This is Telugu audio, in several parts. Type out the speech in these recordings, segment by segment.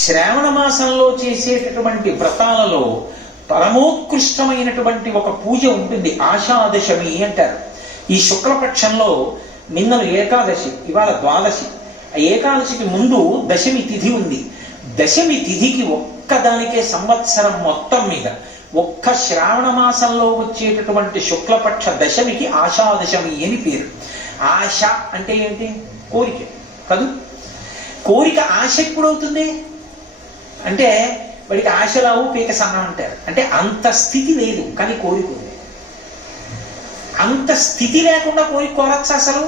శ్రావణ మాసంలో చేసేటటువంటి వ్రతాలలో పరమోత్కృష్టమైనటువంటి ఒక పూజ ఉంటుంది, ఆషాదశమి అంటారు. ఈ శుక్లపక్షంలో నిన్నను ఏకాదశి, ఇవాళ ద్వాదశి. ఆ ఏకాదశికి ముందు దశమి తిథి ఉంది. దశమి తిథికి ఒక్కదానికే సంవత్సరం మొత్తం మీద ఒక్క శ్రావణ మాసంలో వచ్చేటటువంటి శుక్లపక్ష దశమికి ఆషాదశమి అని పేరు. ఆశ అంటే ఏంటి? కోరిక కాదు. కోరిక ఆశ ఎప్పుడవుతుంది అంటే వాడికి ఆశలావు పీక సన్నం అంటారు. అంటే అంత స్థితి లేదు కానీ కోరిక ఉంది. అంత స్థితి లేకుండా కోరిక కోరచ్చా అసలు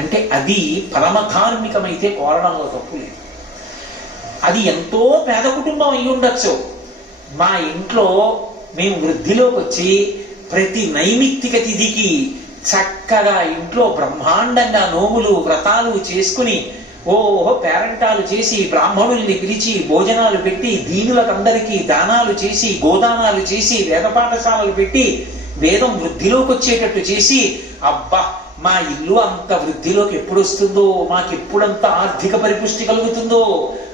అంటే అది పరమధార్మికమైతే కోరడంలో తప్పు లేదు. అది ఎంతో పేద కుటుంబం అయి ఉండొచ్చు. మా ఇంట్లో మేము వృద్ధిలోకి వచ్చి ప్రతి నైమిత్తిక తిథికి చక్కగా ఇంట్లో బ్రహ్మాండంగా నోములు వ్రతాలు చేసుకుని ఓహో పేరంటాలు చేసి బ్రాహ్మణుల్ని పిలిచి భోజనాలు పెట్టి దీనులకందరికీ దానాలు చేసి గోదానాలు చేసి వేద పాఠశాలలు పెట్టి వేదం వృద్ధిలోకి వచ్చేటట్టు చేసి అబ్బా మా ఇల్లు అంత వృద్ధిలోకి ఎప్పుడు వస్తుందో, మాకెప్పుడంత ఆర్థిక పరిపుష్టి కలుగుతుందో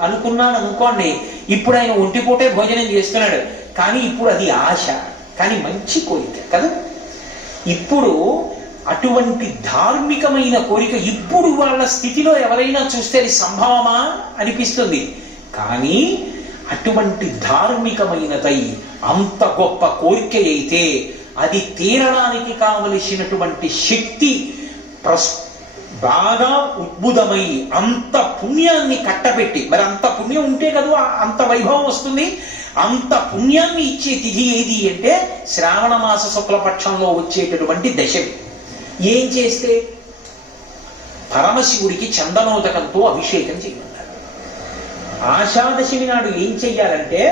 అనుకున్నాను అనుకోండి. ఇప్పుడు ఆయన ఒంటిపూటే భోజనం చేస్తున్నాడు కానీ ఇప్పుడు అది ఆశ, కానీ మంచి కోరిక కదా. ఇప్పుడు అటువంటి ధార్మికమైన కోరిక ఇప్పుడు వాళ్ళ స్థితిలో ఎవరైనా చూస్తే అది సంభవమా అనిపిస్తుంది. కానీ అటువంటి ధార్మికమైనదై అంత గొప్ప కోరిక అయితే అది తీరడానికి కావలసినటువంటి శక్తి బాగా ఉద్భుతమై అంత పుణ్యాన్ని కట్టబెట్టి, మరి అంత పుణ్యం ఉంటే కదా అంత వైభవం వస్తుంది. అంత పుణ్యాన్ని ఇచ్చే తిథి ఏది అంటే శ్రావణ మాస శుక్లపక్షంలో వచ్చేటటువంటి దశమి. ఏం చేస్తే? పరమశివుడికి చందనోదకంతో అభిషేకం చేయమంటారు. ఆషాదశమి నాడు ఏం చెయ్యాలంటే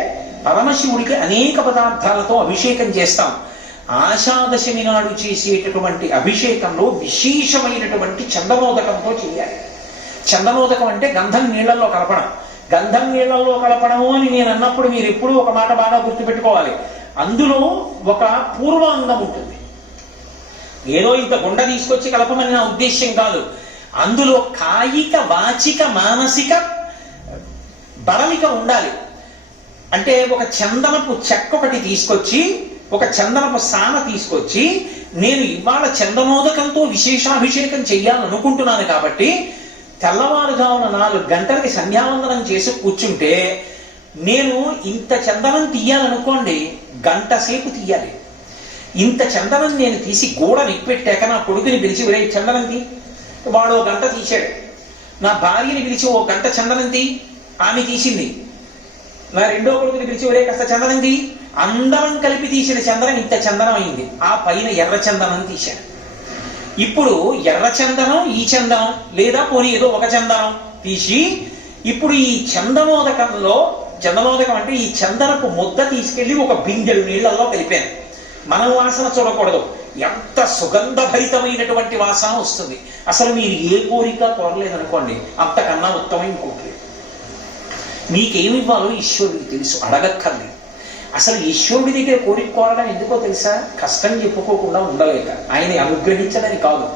పరమశివుడికి అనేక పదార్థాలతో అభిషేకం చేస్తాం. ఆషాదశమి నాడు చేసేటటువంటి అభిషేకంలో విశేషమైనటువంటి చందనోదకంతో చేయాలి. చందనోదకం అంటే గంధం నీళ్లలో కలపడం. గంధం నీళ్లలో కలపడము అని నేను అన్నప్పుడు మీరు ఎప్పుడూ ఒక మాట బాగా గుర్తుపెట్టుకోవాలి. అందులో ఒక పూర్వాంగం ఉంటుంది. ఏదో ఇంత గుండ తీసుకొచ్చి కలపమని నా ఉద్దేశ్యం కాదు. అందులో కాయిక వాచిక మానసిక బడలిక ఉండాలి. అంటే ఒక చందనపు చెక్క ఒకటి తీసుకొచ్చి, ఒక చందనపు సాన తీసుకొచ్చి, నేను ఇవాళ చందనోదకంతో విశేషాభిషేకం చెయ్యాలనుకుంటున్నాను కాబట్టి తెల్లవారుజామున 4 గంటలకి సంధ్యావందనం చేసి కూర్చుంటే నేను ఇంత చందనం తీయాలనుకోండి, గంట సేపు తీయాలి. ఇంత చందనం నేను తీసి గోడ నిప్పెట్టాక నా కొడుకుని పిలిచి ఒరే చందనం తీ, వాడు 1 గంట తీశాడు. నా భార్యని పిలిచి 1 గంట చందనం తీ, ఆమె తీసింది. నా రెండో కొడుకుని పిలిచి ఒరే కాస్త చందనం తీ, అందరం కలిపి తీసిన చందనం ఇంత చందనం అయింది. ఆ పైన ఎర్ర చందనం తీశాను. ఇప్పుడు ఎర్ర చందనం, ఈ చందనం లేదా పోనీ ఏదో ఒక చందనం తీసి ఇప్పుడు ఈ చందనోదకం అంటే ఈ చందనపు ముద్ద తీసుకెళ్లి ఒక బిందెడు నీళ్లలో కలిపాను. మనం వాసన చూడకూడదు, ఎంత సుగంధభరితమైనటువంటి వాసన వస్తుంది. అసలు మీరు ఏ కోరిక కోరలేదనుకోండి, అంతకన్నా ఉత్తమం ఇంకోటి. మీకేమి ఇవ్వాలో ఈశ్వరుడికి తెలుసు, అడగక్కర్లేదు. అసలు ఈశ్వరుడి దగ్గర కోరిక కోరడం ఎందుకో తెలుసా? కష్టం చెప్పుకోకుండా ఉండలేక, ఆయన అనుగ్రహించదని కాదు,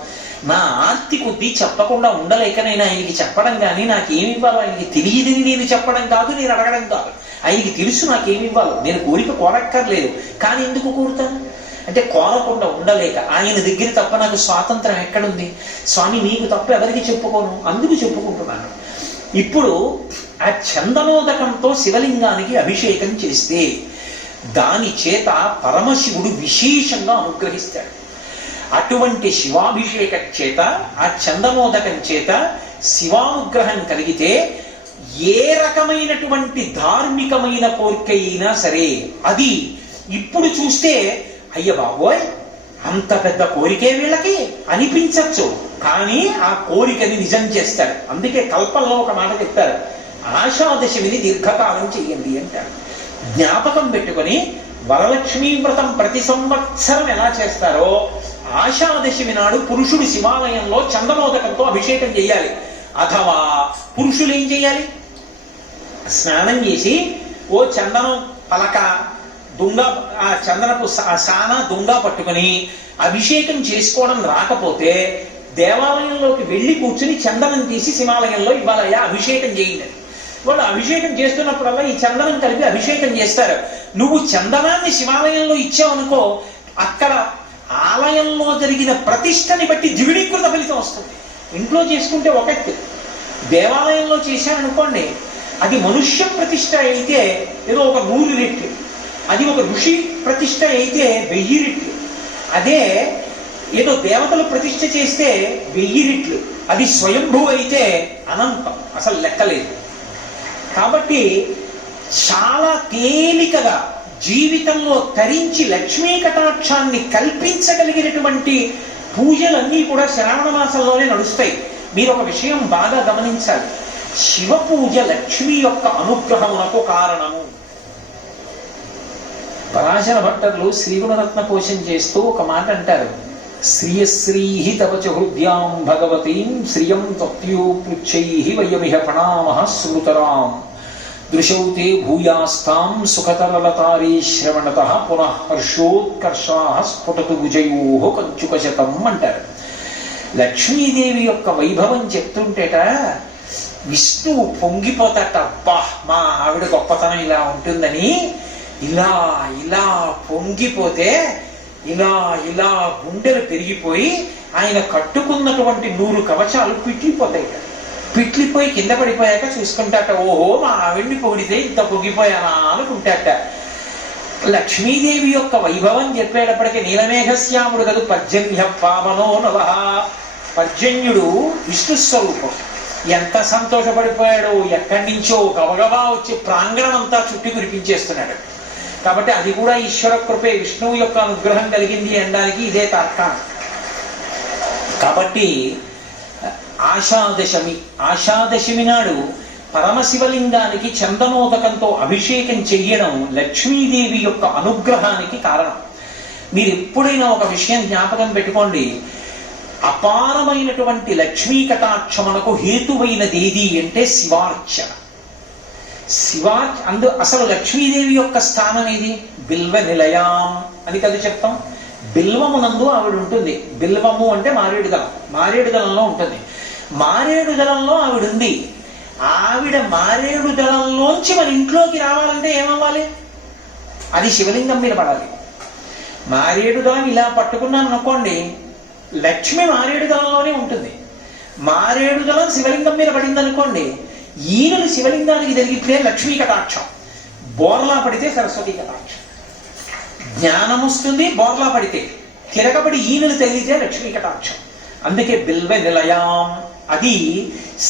నా ఆర్తి కొద్దీ చెప్పకుండా ఉండలేక నేను ఆయనకి చెప్పడం కానీ నాకేమి ఇవ్వాలో ఆయనకి తెలియదని నేను చెప్పడం కాదు, నేను అడగడం కాదు. ఆయనకి తెలుసు నాకేమి ఇవ్వాలో. నేను కోరిక కోరక్కర్లేదు కానీ ఎందుకు కోరుతాను అంటే కోరకుండా ఉండలేక. ఆయన దగ్గర తప్ప నాకు స్వాతంత్రం ఎక్కడుంది? స్వామి నీకు తప్ప ఎవరికి చెప్పుకోను, అందుకు చెప్పుకుంటున్నాను. ఇప్పుడు ఆ చందనోదకంతో శివలింగానికి అభిషేకం చేస్తే దాని చేత పరమశివుడు విశేషంగా అనుగ్రహిస్తాడు. అటువంటి శివాభిషేకం చేత, ఆ చందనోదకం చేత శివానుగ్రహం కలిగితే ఏ రకమైనటువంటి ధార్మికమైన కోరిక అయినా సరే అది ఇప్పుడు చూస్తే అయ్య బాబోయ్ అంత పెద్ద కోరికే వీళ్ళకి అనిపించచ్చు, కానీ ఆ కోరికని నిజం చేస్తాడు. అందుకే కల్పంలో ఒక మాట చెప్తారు, ఆషాదశమిని దీర్ఘకాలం చెయ్యండి అంటారు. జ్ఞాపకం పెట్టుకొని వరలక్ష్మీ వ్రతం ప్రతి సంవత్సరం ఎలా చేస్తారో ఆషాదశమి నాడు పురుషుడు శివాలయంలో చందనోదకంతో అభిషేకం చేయాలి. అథవా పురుషులు ఏం చేయాలి? స్నానం చేసి ఓ చందనం పలక దుంగ, ఆ చందనపు సాన దుంగ పట్టుకుని అభిషేకం చేసుకోవడం రాకపోతే దేవాలయంలోకి వెళ్ళి కూర్చుని చందనం తీసి శివాలయంలో ఇవ్వాలయ్యా అభిషేకం చేయండి. వాళ్ళు అభిషేకం చేస్తున్నప్పుడల్లా ఈ చందనం కలిపి అభిషేకం చేస్తారు. నువ్వు చందనాన్ని శివాలయంలో ఇచ్చావనుకో, అక్కడ ఆలయంలో జరిగిన ప్రతిష్టని బట్టి ద్విగుణీకృత ఫలితం వస్తుంది. ఇంట్లో చేసుకుంటే ఒకటి, దేవాలయంలో చేశాననుకోండి అది మనుష్య ప్రతిష్ట అయితే ఏదో ఒక 100 రెట్లు, అది ఒక ఋషి ప్రతిష్ట అయితే 1000 రెట్లు, అదే ఏదో దేవతలు ప్రతిష్ఠ చేస్తే 1000 రెట్లు, అది స్వయంభూ అయితే అనంతం, అసలు లెక్కలేదు. కాబట్టి చాలా తేలికగా జీవితంలో తరించి లక్ష్మీ కటాక్షాన్ని కల్పించగలిగినటువంటి పూజలన్నీ కూడా శ్రావణ మాసంలోనే నడుస్తాయి. మీరు ఒక విషయం బాగా గమనించాలి, శివ పూజ లక్ష్మి యొక్క అనుగ్రహమునకు కారణము. పరాశర భట్టర్లు శ్రీగుణరత్న కోశం చేస్తూ ఒక మాట అంటారు, శ్రీయశ్రీహి తవచ హృద్యాం భగవతీం శ్రియం తత్యో పృచ్చైః వయమిహ ప్రణామః స్మృతరాం దృశౌతే భూయాస్తాం సుఖతరలతారీ శ్రవణతః పునః హర్షోత్కర్షాః స్ఫుటతు భుజయోః కంచుకశతం అంటారు. లక్ష్మీదేవి యొక్క వైభవం చెప్తుంటేట విష్ణువు పొంగిపోతాట, అబ్బా మా ఆవిడ గొప్పతనం ఇలా ఉంటుందని. ఇలా ఇలా పొంగిపోతే ఇలా ఇలా గుండెలు పెరిగిపోయి ఆయన కట్టుకున్నటువంటి 100 కవచాలు పిట్లిపోతాయి. పిట్లిపోయి కింద పడిపోయాక చూసుకుంటాట, ఓహో మా ఆవిడ్ని పొగిడితే ఇంత పొంగిపోయానా అనుకుంటాట. లక్ష్మీదేవి యొక్క వైభవం చెప్పేటప్పటికీ నీలమేఘశ్యాముడు కదు పర్జన్య పావనో నవః. పర్జన్యుడు విష్ణు స్వరూపం. ఎంత సంతోషపడిపోయాడో, ఎక్కడి నుంచో గబగబా వచ్చి ప్రాంగణం అంతా చుట్టి కురిపించేస్తున్నాడు. కాబట్టి అది కూడా ఈశ్వర కృపే, విష్ణువు యొక్క అనుగ్రహం కలిగింది అనడానికి ఇదే తార్కాణం. కాబట్టి ఆషాదశమి నాడు పరమశివలింగానికి చందనోదకంతో అభిషేకం చెయ్యడం లక్ష్మీదేవి యొక్క అనుగ్రహానికి కారణం. మీరు ఎప్పుడైనా ఒక విషయం జ్ఞాపకం పెట్టుకోండి, అపారమైనటువంటి లక్ష్మీ కటాక్షమునకు హేతువైనది ఏది అంటే శివార్చన. అసలు లక్ష్మీదేవి యొక్క స్థానం ఏది? బిల్వ నిలయాం అని కదా చెప్తాం. బిల్వమునందు ఆవిడ ఉంటుంది. బిల్వము అంటే మారేడు దళం, మారేడు దళంలో ఉంటుంది. మారేడు దళంలో ఆవిడ ఉంది. ఆవిడ మారేడు దళంలోంచి మన ఇంట్లోకి రావాలంటే ఏమవ్వాలి? అది శివలింగం మీద పడాలి. మారేడు దళం ఇలా పట్టుకున్నాను అనుకోండి, లక్ష్మి మారేడు దళంలోనే ఉంటుంది. మారేడు దళం శివలింగం మీద పడింది అనుకోండి, ఈయనలు శివలింగానికి జరిగితే లక్ష్మీ కటాక్షం, బోర్లా పడితే సరస్వతి కటాక్షం. జ్ఞానం వస్తుంది బోర్లా పడితే, తిరగబడి ఈయనలు తగిలితే లక్ష్మీ కటాక్షం. అందుకే బిల్వ నిలయాం, అది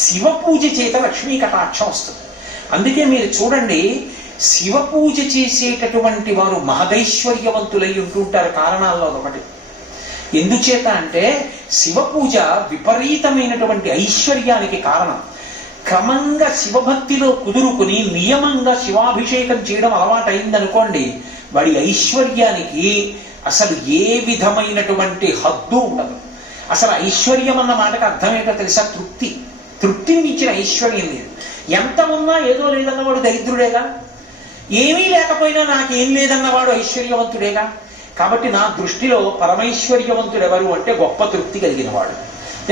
శివ పూజ చేత లక్ష్మీ కటాక్షం వస్తుంది. అందుకే మీరు చూడండి, శివ పూజ చేసేటటువంటి వారు మహదైశ్వర్యవంతులై ఉంటుంటారు. కారణాల్లో ఒకటి ఎందుచేత అంటే శివ పూజ విపరీతమైనటువంటి ఐశ్వర్యానికి కారణం. క్రమంగా శివభక్తిలో కుదురుకుని నియమంగా శివాభిషేకం చేయడం అలవాటైందనుకోండి, వాడి ఐశ్వర్యానికి అసలు ఏ విధమైనటువంటి హద్దు ఉండదు. అసలు ఐశ్వర్యం అన్న మాటకు అర్థమేటో తెలుసా? తృప్తిని మించిన ఐశ్వర్యం లేదు. ఎంత ఉన్నా ఏదో లేదన్నవాడు దరిద్రుడేగా, ఏమీ లేకపోయినా నాకేం లేదన్నవాడు ఐశ్వర్యవంతుడేగా. కాబట్టి నా దృష్టిలో పరమైశ్వర్యవంతుడు ఎవరు అంటే గొప్ప తృప్తి కలిగిన వాడు.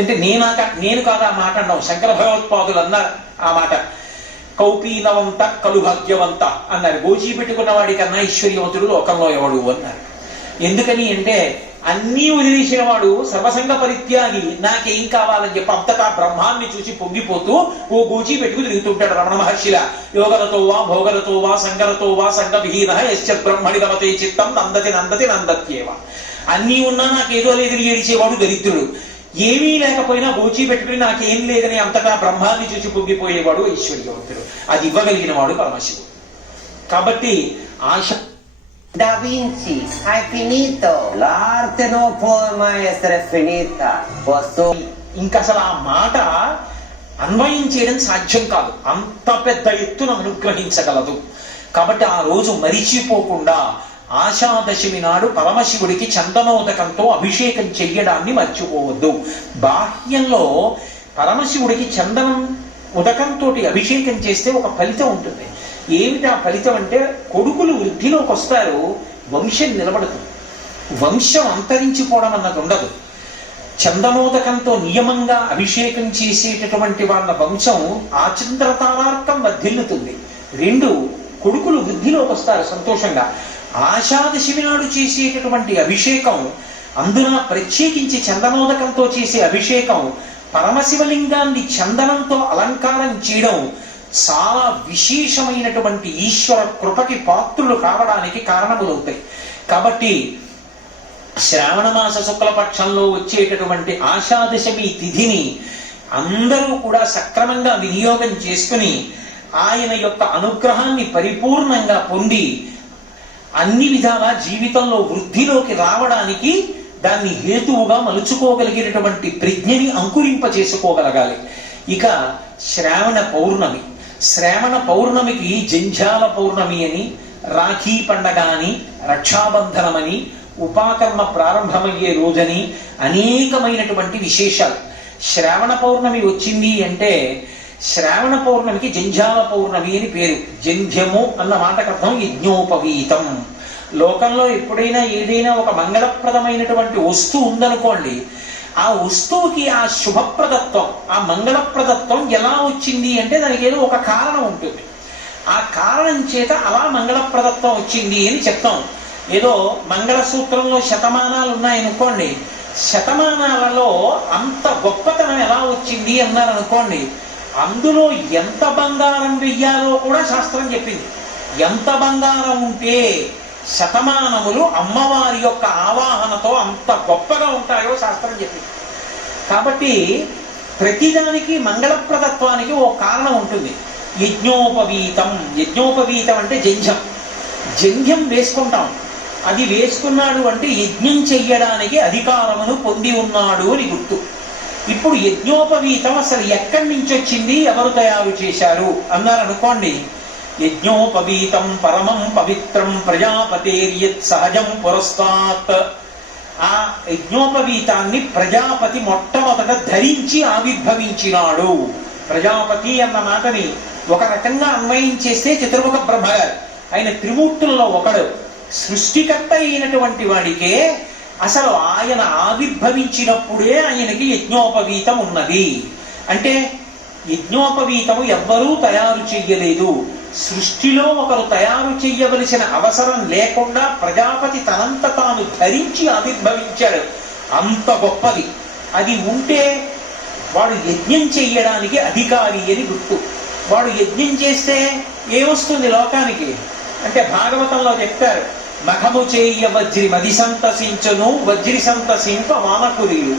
అంటే నేను కాదు ఆ మాట అన్నావు, శంకర భగవత్పాదులు అన్నారు ఆ మాట. కౌపీనవంత కలుభాగ్యవంత అన్నారు. గోజీ పెట్టుకున్న వాడి కన్నా ఐశ్వర్యవంతుడు లోకంలో ఎవడు అన్నారు. ఎందుకని అంటే అన్నీ వదిలేసిన వాడు సర్వసంగ పరిత్యాగి, నాకేం కావాలని చెప్పి అంతటా బ్రహ్మాన్ని చూసి పొంగిపోతూ ఓ గోచి పెట్టుకు తిరుగుతుంటాడు రమణ మహర్షిలా. యోగలతో వా భోగలతో వా సంగలతో వా సంగ విహీన యశ్చత్ బ్రహ్మణి రమతే చిత్తం నందతి నందతి నందత్యేవ. అన్నీ ఉన్నా నాకేదో లేదని ఏడిచేవాడు దరిద్రుడు. ఏమీ లేకపోయినా గోచి పెట్టుకుని నాకేం లేదని అంతటా బ్రహ్మాన్ని చూసి పొంగిపోయేవాడు ఐశ్వర్యవంతుడు. అది ఇవ్వగలిగిన వాడు పరమశివుడు. కాబట్టి ఆశ Da Vinci, hai finito? L'arte non può mai essere finita. Posso... ఇంకా అసలు ఆ మాట అన్వయం చేయడం సాధ్యం కాదు, అంత పెద్ద ఎత్తున అనుగ్రహించగలదు. కాబట్టి ఆ రోజు మరిచిపోకుండా ఆషాదశమి నాడు పరమశివుడికి చందనోదకంతో అభిషేకం చెయ్యడాన్ని మర్చిపోవద్దు. బాహ్యంలో పరమశివుడికి చందనం ఉదకంతో అభిషేకం చేస్తే ఒక ఫలితం ఉంటుంది. ఏమిటి ఆ ఫలితం అంటే, కొడుకులు వృద్ధిలోకి వస్తారు, వంశం నిలబడుతుంది, వంశం అంతరించిపోవడం అన్నది ఉండదు. చందనోదకంతో నియమంగా అభిషేకం చేసేటటువంటి వాళ్ళ వంశం ఆచంద్రతారార్కం వర్ధిల్లుతుంది. 2 కొడుకులు వృద్ధిలోకి వస్తారు సంతోషంగా. ఆషాదశమి నాడు చేసేటటువంటి అభిషేకం, అందున ప్రత్యేకించి చందనోదకంతో చేసే అభిషేకం, పరమశివలింగాన్ని చందనంతో అలంకారం చేయడం చాలా విశేషమైనటువంటి ఈశ్వర కృపకి పాత్రులు కావడానికి కారణములవుతాయి. కాబట్టి శ్రావణ మాస శుక్లపక్షంలో వచ్చేటటువంటి ఆషాదశమి తిథిని అందరూ కూడా సక్రమంగా వినియోగం చేసుకుని ఆయన యొక్క అనుగ్రహాన్ని పరిపూర్ణంగా పొంది అన్ని విధాల జీవితంలో వృద్ధిలోకి రావడానికి దాన్ని హేతువుగా మలుచుకోగలిగినటువంటి ప్రజ్ఞని అంకురింప చేసుకోగలగాలి. ఇక శ్రావణ పౌర్ణమి. శ్రావణ పౌర్ణమికి జంఝాల పౌర్ణమి అని, రాఖీ పండగ అని, రక్షాబంధనమని, ఉపాకర్మ ప్రారంభమయ్యే రోజని అనేకమైనటువంటి విశేషాలు. శ్రావణ పౌర్ణమి వచ్చింది అంటే శ్రావణ పౌర్ణమికి జంఝాల పౌర్ణమి అని పేరు. జంధ్యము అన్న మాటకు అర్థం యజ్ఞోపవీతం. లోకంలో ఎప్పుడైనా ఏదైనా ఒక మంగళప్రదమైనటువంటి వస్తువు ఉందనుకోండి, ఆ వస్తువుకి ఆ శుభప్రదత్వం, ఆ మంగళప్రదత్వం ఎలా వచ్చింది అంటే దానికి ఏదో ఒక కారణం ఉంటుంది. ఆ కారణం చేత అలా మంగళప్రదత్వం వచ్చింది అని చెప్తాం. ఏదో మంగళసూత్రంలో శతమానాలు ఉన్నాయనుకోండి, శతమానాలలో అంత గొప్పతనం ఎలా వచ్చింది అన్నారనుకోండి, అందులో ఎంత బంగారం వెయ్యాలో కూడా శాస్త్రం చెప్పింది. ఎంత బంగారం ఉంటే శతమానములు అమ్మవారి యొక్క ఆవాహనతో అంత గొప్పగా ఉంటాయో శాస్త్రం చెప్పింది. కాబట్టి ప్రతిదానికి మంగళప్రదత్వానికి ఓ కారణం ఉంటుంది. యజ్ఞోపవీతం. యజ్ఞోపవీతం అంటే జంధ్యం. జంధ్యం వేసుకుంటాం. అది వేసుకున్నాడు అంటే యజ్ఞం చెయ్యడానికి అధికారమును పొంది ఉన్నాడు అని గుర్తు. ఇప్పుడు యజ్ఞోపవీతం అసలు ఎక్కడి నుంచి వచ్చింది, ఎవరు తయారు చేశారు అన్నారనుకోండి, యజ్ఞోపవీతం పరమం పవిత్రం ప్రజాపతేర్యత్ సహజం పురస్తాత్. ఆ యజ్ఞోపవీతాన్ని ప్రజాపతి మొట్టమొదట ధరించి ఆవిర్భవించినాడు. ప్రజాపతి అన్న మాటని ఒక రకంగా అన్వయం చేస్తే చతుర్ముఖ బ్రహ్మ గారు, ఆయన త్రిమూర్తుల్లో ఒకడు, సృష్టికర్త అయినటువంటి వాడికే అసలు ఆయన ఆవిర్భవించినప్పుడే ఆయనకి యజ్ఞోపవీతం ఉన్నది. అంటే యజ్ఞోపవీతము ఎవ్వరూ తయారు చెయ్యలేదు. సృష్టిలో ఒకరు తయారు చెయ్యవలసిన అవసరం లేకుండా ప్రజాపతి తనంత తాను ధరించి ఆవిర్భవించాడు. అంత గొప్పది. అది ఉంటే వాడు యజ్ఞం చెయ్యడానికి అధికారి అని గుర్తు. వాడు యజ్ఞం చేస్తే ఏమొస్తుంది లోకానికి అంటే భాగవతంలో చెప్తారు, మఖము చేయ వజ్రి మది సంతసించును, వజ్రి సంతసింప వానకురియు,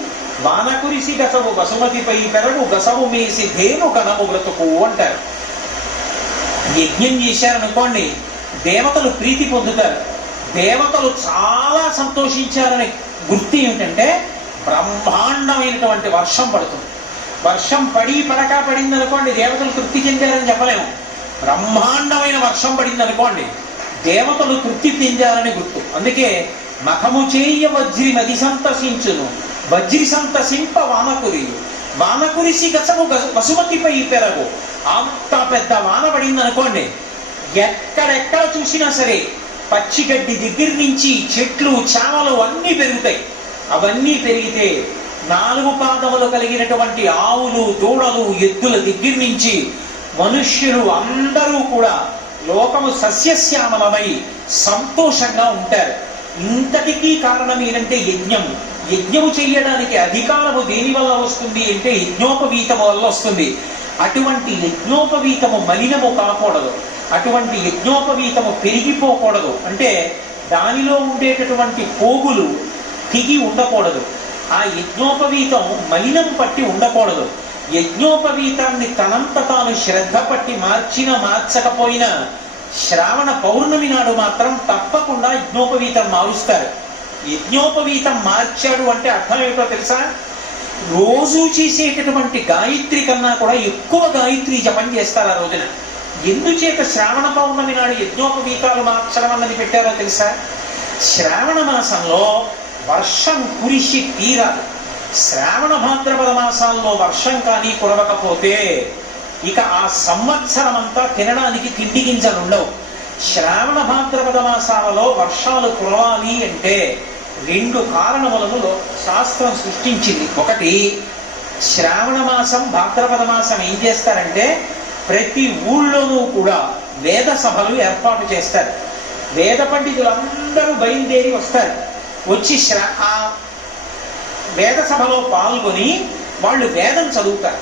వానకురిసి గసవు వసుమతిపై పెరగు, గసవు మేసి ధేను గణము బ్రతుకు అంటారు. యజ్ఞం చేశారనుకోండి, దేవతలు ప్రీతి పొందుతారు. దేవతలు చాలా సంతోషించారనే గుర్తు ఏమిటంటే బ్రహ్మాండమైనటువంటి వర్షం పడుతుంది. వర్షం పడక పడింది అనుకోండి, దేవతలు తృప్తి చెందారని చెప్పలేము. బ్రహ్మాండమైన వర్షం పడింది అనుకోండి, దేవతలు తృప్తి చెందారని గుర్తు. అందుకే మఖము చేయ వజ్రి మది సంతసించును, వజ్రి సంతసింప వానకురియు, వానకురిసి గసము వసుమతిపై పెరగు. అంత పెద్ద వాన పడింది అనుకోండి, ఎక్కడెక్కడ చూసినా సరే పచ్చిగడ్డి దగ్గర నుంచి చెట్లు చామలు అన్నీ పెరుగుతాయి. అవన్నీ పెరిగితే 4 పాదములు కలిగినటువంటి ఆవులు, దూడలు, ఎద్దుల దగ్గర నుంచి మనుష్యులు అందరూ కూడా లోకము సస్యశ్యామలమై సంతోషంగా ఉంటారు. ఇంతటికీ కారణం ఏంటంటే యజ్ఞం. యజ్ఞము చెయ్యడానికి అధికారము దేని వల్ల వస్తుంది అంటే యజ్ఞోపవీతము వల్ల వస్తుంది. అటువంటి యజ్ఞోపవీతము మలినము కాకూడదు, అటువంటి యజ్ఞోపవీతము పెరిగిపోకూడదు. అంటే దానిలో ఉండేటటువంటి పోగులు తిగి ఉండకూడదు. ఆ యజ్ఞోపవీతం మలినం పట్టి ఉండకూడదు. యజ్ఞోపవీతాన్ని తనంత తాను శ్రద్ధ పట్టి మార్చకపోయినా శ్రావణ పౌర్ణమి నాడు మాత్రం తప్పకుండా యజ్ఞోపవీతం మారుస్తారు. యజ్ఞోపవీతం మార్చాడు అంటే అర్థం ఏమిటో తెలుసా? రోజు చేసేటటువంటి గాయత్రి కన్నా కూడా ఎక్కువ గాయత్రి జపం చేస్తారు ఆ రోజున. ఎందుచేత శ్రావణ పౌర్ణమి నాడు యజ్ఞోపవీతాలు మార్చడం అన్నది పెట్టారో తెలుసా? శ్రావణ మాసంలో వర్షం కురిసి తీరాలి. శ్రావణ భాద్రపద మాసాల్లో వర్షం కానీ కురవకపోతే ఇక ఆ సంవత్సరం అంతా తినడానికి తిండి గింజలు ఉండవు. శ్రావణ భాద్రపద మాసాలలో వర్షాలు కురవాలి అంటే రెండు కారణములను శాస్త్రం సృష్టించింది. ఒకటి, శ్రావణ మాసం భాద్రపద మాసం ఏం చేస్తారంటే ప్రతి ఊళ్ళోనూ కూడా వేద సభలు ఏర్పాటు చేస్తారు. వేద పండితులందరూ బయలుదేరి వస్తారు. వచ్చి ఆ వేద సభలో పాల్గొని వాళ్ళు వేదం చదువుతారు.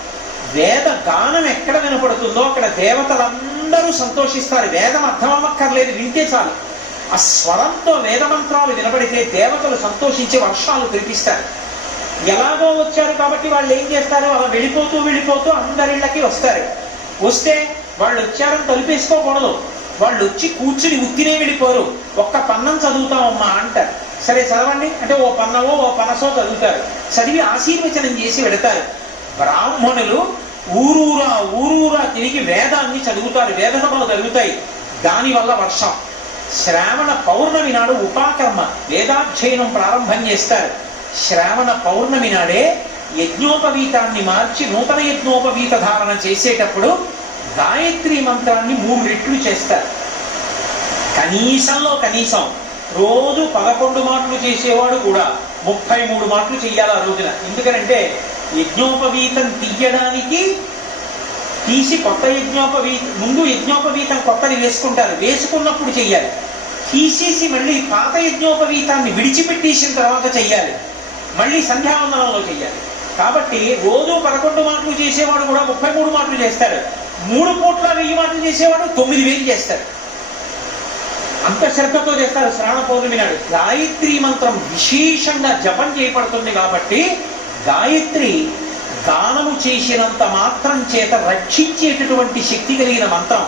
వేద గానం ఎక్కడ వినపడుతుందో అక్కడ దేవతలందరూ సంతోషిస్తారు. వేదం అర్థం అవ్వక్కర్లేదు, వింటే చాలు. ఆ స్వరంతో వేద మంత్రాలు వినపడితే దేవతలు సంతోషించి వర్షాలు కురిపిస్తారు. ఎలాగో వచ్చారు కాబట్టి వాళ్ళు ఏం చేస్తారు, అలా వెళ్ళిపోతూ వెళ్ళిపోతూ అందరిళ్ళకి వస్తారు. వస్తే వాళ్ళు వచ్చారని తలుపేసుకోకూడదు. వాళ్ళు వచ్చి కూర్చుని ఉత్తినే వెళ్ళిపోరు. ఒక్క పన్నం చదువుతామమ్మా అంటారు. సరే చదవండి అంటే ఓ పన్నమో ఓ పనసో చదువుతారు. చదివి ఆశీర్వచనం చేసి వెడతారు. బ్రాహ్మణులు ఊరూరా తిరిగి వేదాన్ని చదువుతారు. వేద సభలు జరుగుతాయి. దానివల్ల వర్షం. శ్రావణ పౌర్ణమి నాడు ఉపాకర్మ వేదాధ్యయనం ప్రారంభం చేస్తారు. శ్రావణ పౌర్ణమి నాడే యజ్ఞోపవీతాన్ని మార్చి నూతన యజ్ఞోపవీత ధారణ చేసేటప్పుడు గాయత్రి మంత్రాన్ని 3 రెట్లు చేస్తారు. కనీసంలో కనీసం రోజు 11 మాటలు చేసేవాడు కూడా 33 మాటలు చెయ్యాలి ఆ రోజున. ఎందుకంటే యజ్ఞోపవీతం తీసి కొత్త ముందు యజ్ఞోపవీతం కొత్తది వేసుకుంటారు. వేసుకున్నప్పుడు చెయ్యాలి. తీసేసి మళ్ళీ పాత యజ్ఞోపవీతాన్ని విడిచిపెట్టేసిన తర్వాత చెయ్యాలి. మళ్ళీ సంధ్యావందనంలో చెయ్యాలి. కాబట్టి రోజు 11 మాటలు చేసేవాడు కూడా 33 మాటలు చేస్తాడు. 3 పూట్ల 1000 మాటలు చేసేవాడు 9000 చేస్తాడు. అంత శ్రద్ధతో చేస్తారు. శ్రావణ పౌర్ణమి నాడు గాయత్రి మంత్రం విశేషంగా జపం చేయబడుతుంది. కాబట్టి గాయత్రి గానము చేసినంత మాత్రం చేత రక్షించేటటువంటి శక్తి కలిగిన మంత్రం.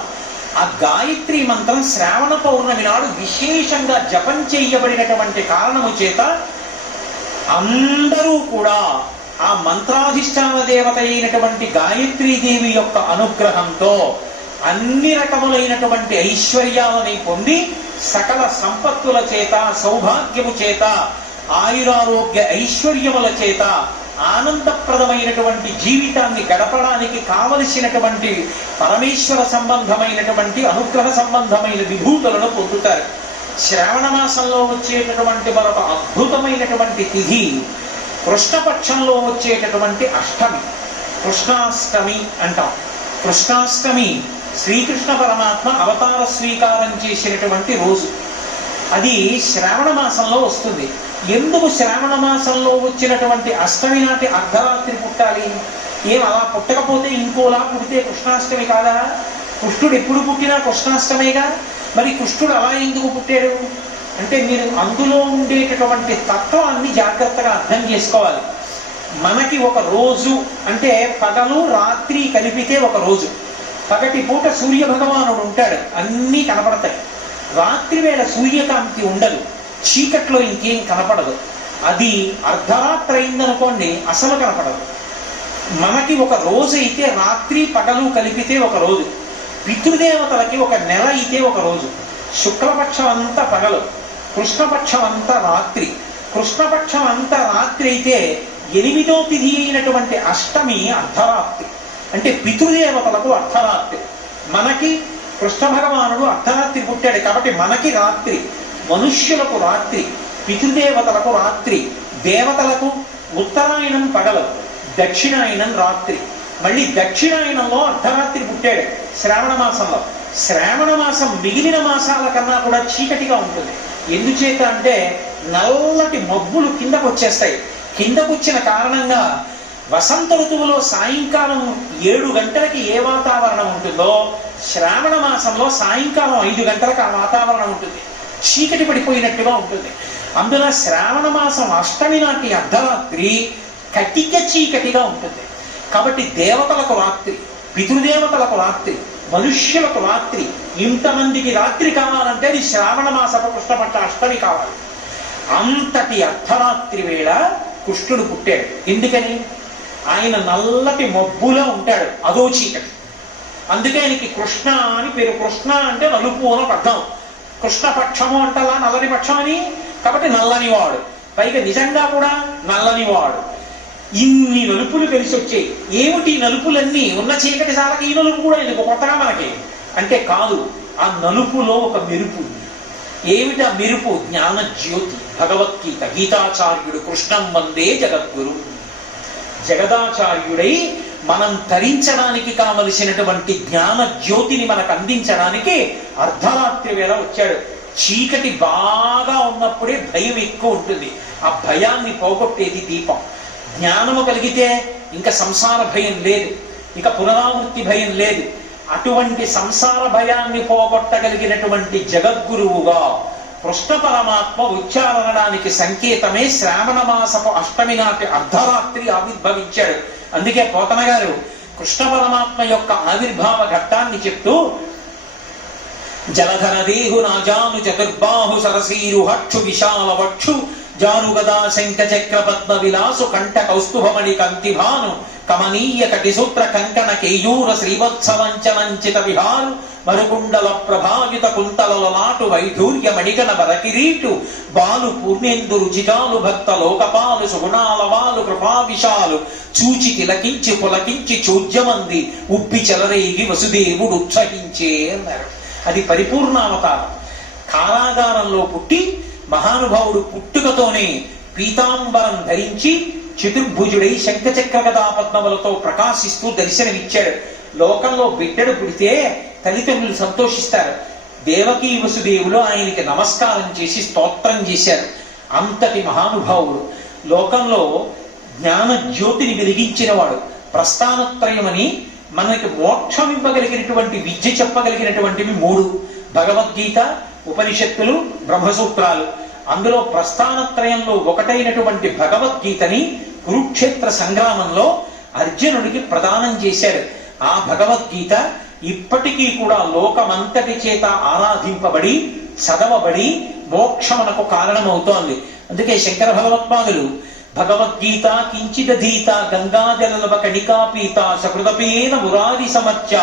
ఆ గాయత్రి మంత్రం శ్రావణ పౌర్ణమి నాడు విశేషంగా జపం చేయబడినటువంటి కారణము చేత అందరూ కూడా ఆ మంత్రాధిష్టాన దేవత అయినటువంటి గాయత్రీదేవి యొక్క అనుగ్రహంతో అన్ని రకములైనటువంటి ఐశ్వర్యాలని పొంది సకల సంపత్తుల చేత, సౌభాగ్యము చేత, ఆయురారోగ్య ఐశ్వర్యముల చేత ఆనందప్రదమైనటువంటి జీవితాన్ని గడపడానికి కావలసినటువంటి పరమేశ్వర సంబంధమైనటువంటి అనుగ్రహ సంబంధమైన విభూతులను పొందుతారు. శ్రావణ మాసంలో వచ్చేటటువంటి మరొక అద్భుతమైనటువంటి తిథి కృష్ణపక్షంలో వచ్చేటటువంటి అష్టమి, కృష్ణాష్టమి అంటాం. కృష్ణాష్టమి శ్రీకృష్ణ పరమాత్మ అవతార స్వీకారం చేసినటువంటి రోజు. అది శ్రావణ మాసంలో వస్తుంది. ఎందుకు శ్రావణ మాసంలో వచ్చినటువంటి అష్టమి నాటి అర్ధరాత్రి పుట్టాలి? ఏం అలా పుట్టకపోతే ఇంకోలా పుడితే కృష్ణాష్టమి కాదా? కృష్ణుడు ఎప్పుడు పుట్టినా కృష్ణాష్టమేగా. మరి కృష్ణుడు అలా ఎందుకు పుట్టాడు అంటే మీరు అందులో ఉండేటటువంటి తత్వాన్ని జాగ్రత్తగా అర్థం చేసుకోవాలి. మనకి ఒక రోజు అంటే పగలు రాత్రి కలిపితే ఒక రోజు. పగటి పూట సూర్య భగవానుడు ఉంటాడు, అన్నీ కనపడతాయి. రాత్రి వేళ సూర్యకాంతి ఉండదు, చీకట్లో ఇంకేం కనపడదు. అది అర్ధరాత్రి అయిందనుకోండి అసలు కనపడదు. మనకి ఒక రోజు అయితే రాత్రి పగలు కలిపితే ఒక రోజు. పితృదేవతలకి ఒక నెల అయితే ఒక రోజు. శుక్లపక్షం అంతా పగలు, కృష్ణపక్షం అంతా రాత్రి. కృష్ణపక్షం అంతా రాత్రి అయితే 8వ తిథి అయినటువంటి అష్టమి అర్ధరాత్రి. అంటే పితృదేవతలకు అర్ధరాత్రి. మనకి కృష్ణ భగవానుడు అర్ధరాత్రి పుట్టాడు కాబట్టి మనకి రాత్రి. మనుష్యులకు రాత్రి, పితృదేవతలకు రాత్రి. దేవతలకు ఉత్తరాయణం పగలు, దక్షిణాయనం రాత్రి. మళ్ళీ దక్షిణాయనంలో అర్ధరాత్రి పుట్టాడు శ్రావణ మాసంలో. శ్రావణ మాసం మిగిలిన మాసాల కన్నా కూడా చీకటిగా ఉంటుంది. ఎందుచేత అంటే నల్లటి మబ్బులు కిందకు వచ్చేస్తాయి. కిందకు వచ్చిన కారణంగా వసంత ఋతువులో సాయంకాలం 7 గంటలకి ఏ వాతావరణం ఉంటుందో శ్రావణ మాసంలో సాయంకాలం 5 గంటలకు ఆ వాతావరణం ఉంటుంది. చీకటి పడిపోయినట్టుగా ఉంటుంది. అందున శ్రావణ మాసం అష్టమి నాటి అర్ధరాత్రి కటిక చీకటిగా ఉంటుంది. కాబట్టి దేవతలకు రాత్రి, పితృదేవతలకు రాత్రి, మనుష్యులకు రాత్రి. ఇంతమందికి రాత్రి కావాలంటే అది శ్రావణ మాసపు కృష్ణపక్ష అష్టమి కావాలి. అంతటి అర్ధరాత్రి వేళ కృష్ణుడు పుట్టాడు. ఎందుకని? ఆయన నల్లటి మబ్బులా ఉంటాడు, అదో చీకటి. అందుకే ఆయనకి కృష్ణ అని పేరు. కృష్ణ అంటే నలుపు అని అర్థం. కృష్ణపక్షము అంటలా నల్లని పక్షం అని, కాబట్టి నల్లనివాడు. పైగా నిజంగా కూడా నల్లనివాడు. ఇన్ని నలుపులు కలిసి వచ్చాయి. ఏమిటి నలుపులన్నీ? ఉన్న చీకటి సాలకి ఈ నలుపు కూడా ఎందుకు కొత్తగా మనకి అంటే కాదు. ఆ నలుపులో ఒక మెరుపు. ఏమిటి ఆ మెరుపు? జ్ఞాన జ్యోతి. భగవద్గీత. గీతాచార్యుడు కృష్ణం వందే జగద్గురు. జగదాచార్యుడై మనం తరించడానికి కావలసినటువంటి జ్ఞాన జ్యోతిని మనకు అందించడానికి అర్ధరాత్రి వేళ వచ్చాడు. చీకటి బాగా ఉన్నప్పుడే భయం ఎక్కువ ఉంటుంది. ఆ భయాన్ని పోగొట్టేది దీపం. జ్ఞానము కలిగితే ఇంకా సంసార భయం లేదు, ఇక పునరావృత్తి భయం లేదు. అటువంటి సంసార భయాన్ని పోగొట్టగలిగినటువంటి జగద్గురువుగా కృష్ణ పరమాత్మ ఉచ్చారణడానికి సంకేతమే శ్రావణ మాసపు అష్టమి నాటి అర్ధరాత్రి ఆవిర్భవించాడు. అందుకే పోతన గారు కృష్ణ పరమాత్మ యొక్క ఆవిర్భావ ఘట్టాన్ని చెప్తూ జలధర దేహు నాజాను చతుర్బాహు సరసీరు హక్షు విశాల వక్షు జానుగదా శంఖ చక్ర పద్మ విలాసు కంఠ కౌస్తుభమణి కంతిభాను కమనీయ కటిసూత్ర కంకణ కేయూర శ్రీవత్సవంచనంచిత విహారు మరుకుండల ప్రభావిత కుంతలల నాటు వైఢూర్య మణిగణ వరకిరీటు బాలు పూర్ణేందు రుచిగాలు భక్త లోకపాలు సుగుణాలవాలు కృపావిశాలు చూచి తిలకించి పులకించి చూజ్యమంది ఉప్పి చెలరేగి వసుదేవుడు ఉత్సహించే అన్నారు. అది పరిపూర్ణావతారం. కారాగారంలో పుట్టి మహానుభావుడు పుట్టుకతోనే పీతాంబరం ధరించి చతుర్భుజుడై శంఖచక్ర గదా పద్మములతో ప్రకాశిస్తూ దర్శనమిచ్చాడు. లోకంలో బిడ్డడు పుడితే తల్లిదండ్రులు సంతోషిస్తారు. దేవకీ వసుదేవులు ఆయనకి నమస్కారం చేసి స్తోత్రం చేశారు. అంతటి మహానుభావుడు. లోకంలో జ్ఞాన జ్యోతిని వెలిగించిన వాడు. ప్రస్థానత్రయమని మనకి మోక్షం ఇవ్వగలిగినటువంటి విద్య చెప్పగలిగినటువంటివి 3: భగవద్గీత, ఉపనిషత్తులు, బ్రహ్మసూత్రాలు. అందులో ప్రస్థానత్రయంలో ఒకటైనటువంటి భగవద్గీతని కురుక్షేత్ర సంగ్రామంలో అర్జునుడికి ప్రదానం చేశాడు. ఆ భగవద్గీత ఇప్పటికీ కూడా లోకమంతటి చేత ఆరాధింపబడి చదవబడి మోక్షమునకు కారణమవుతోంది. అందుకే శంకర భగవత్పాదులు భగవద్గీత కించిదధీత గంగాజలలవ కణికాపీత సకృతపేన మురారి సమర్చ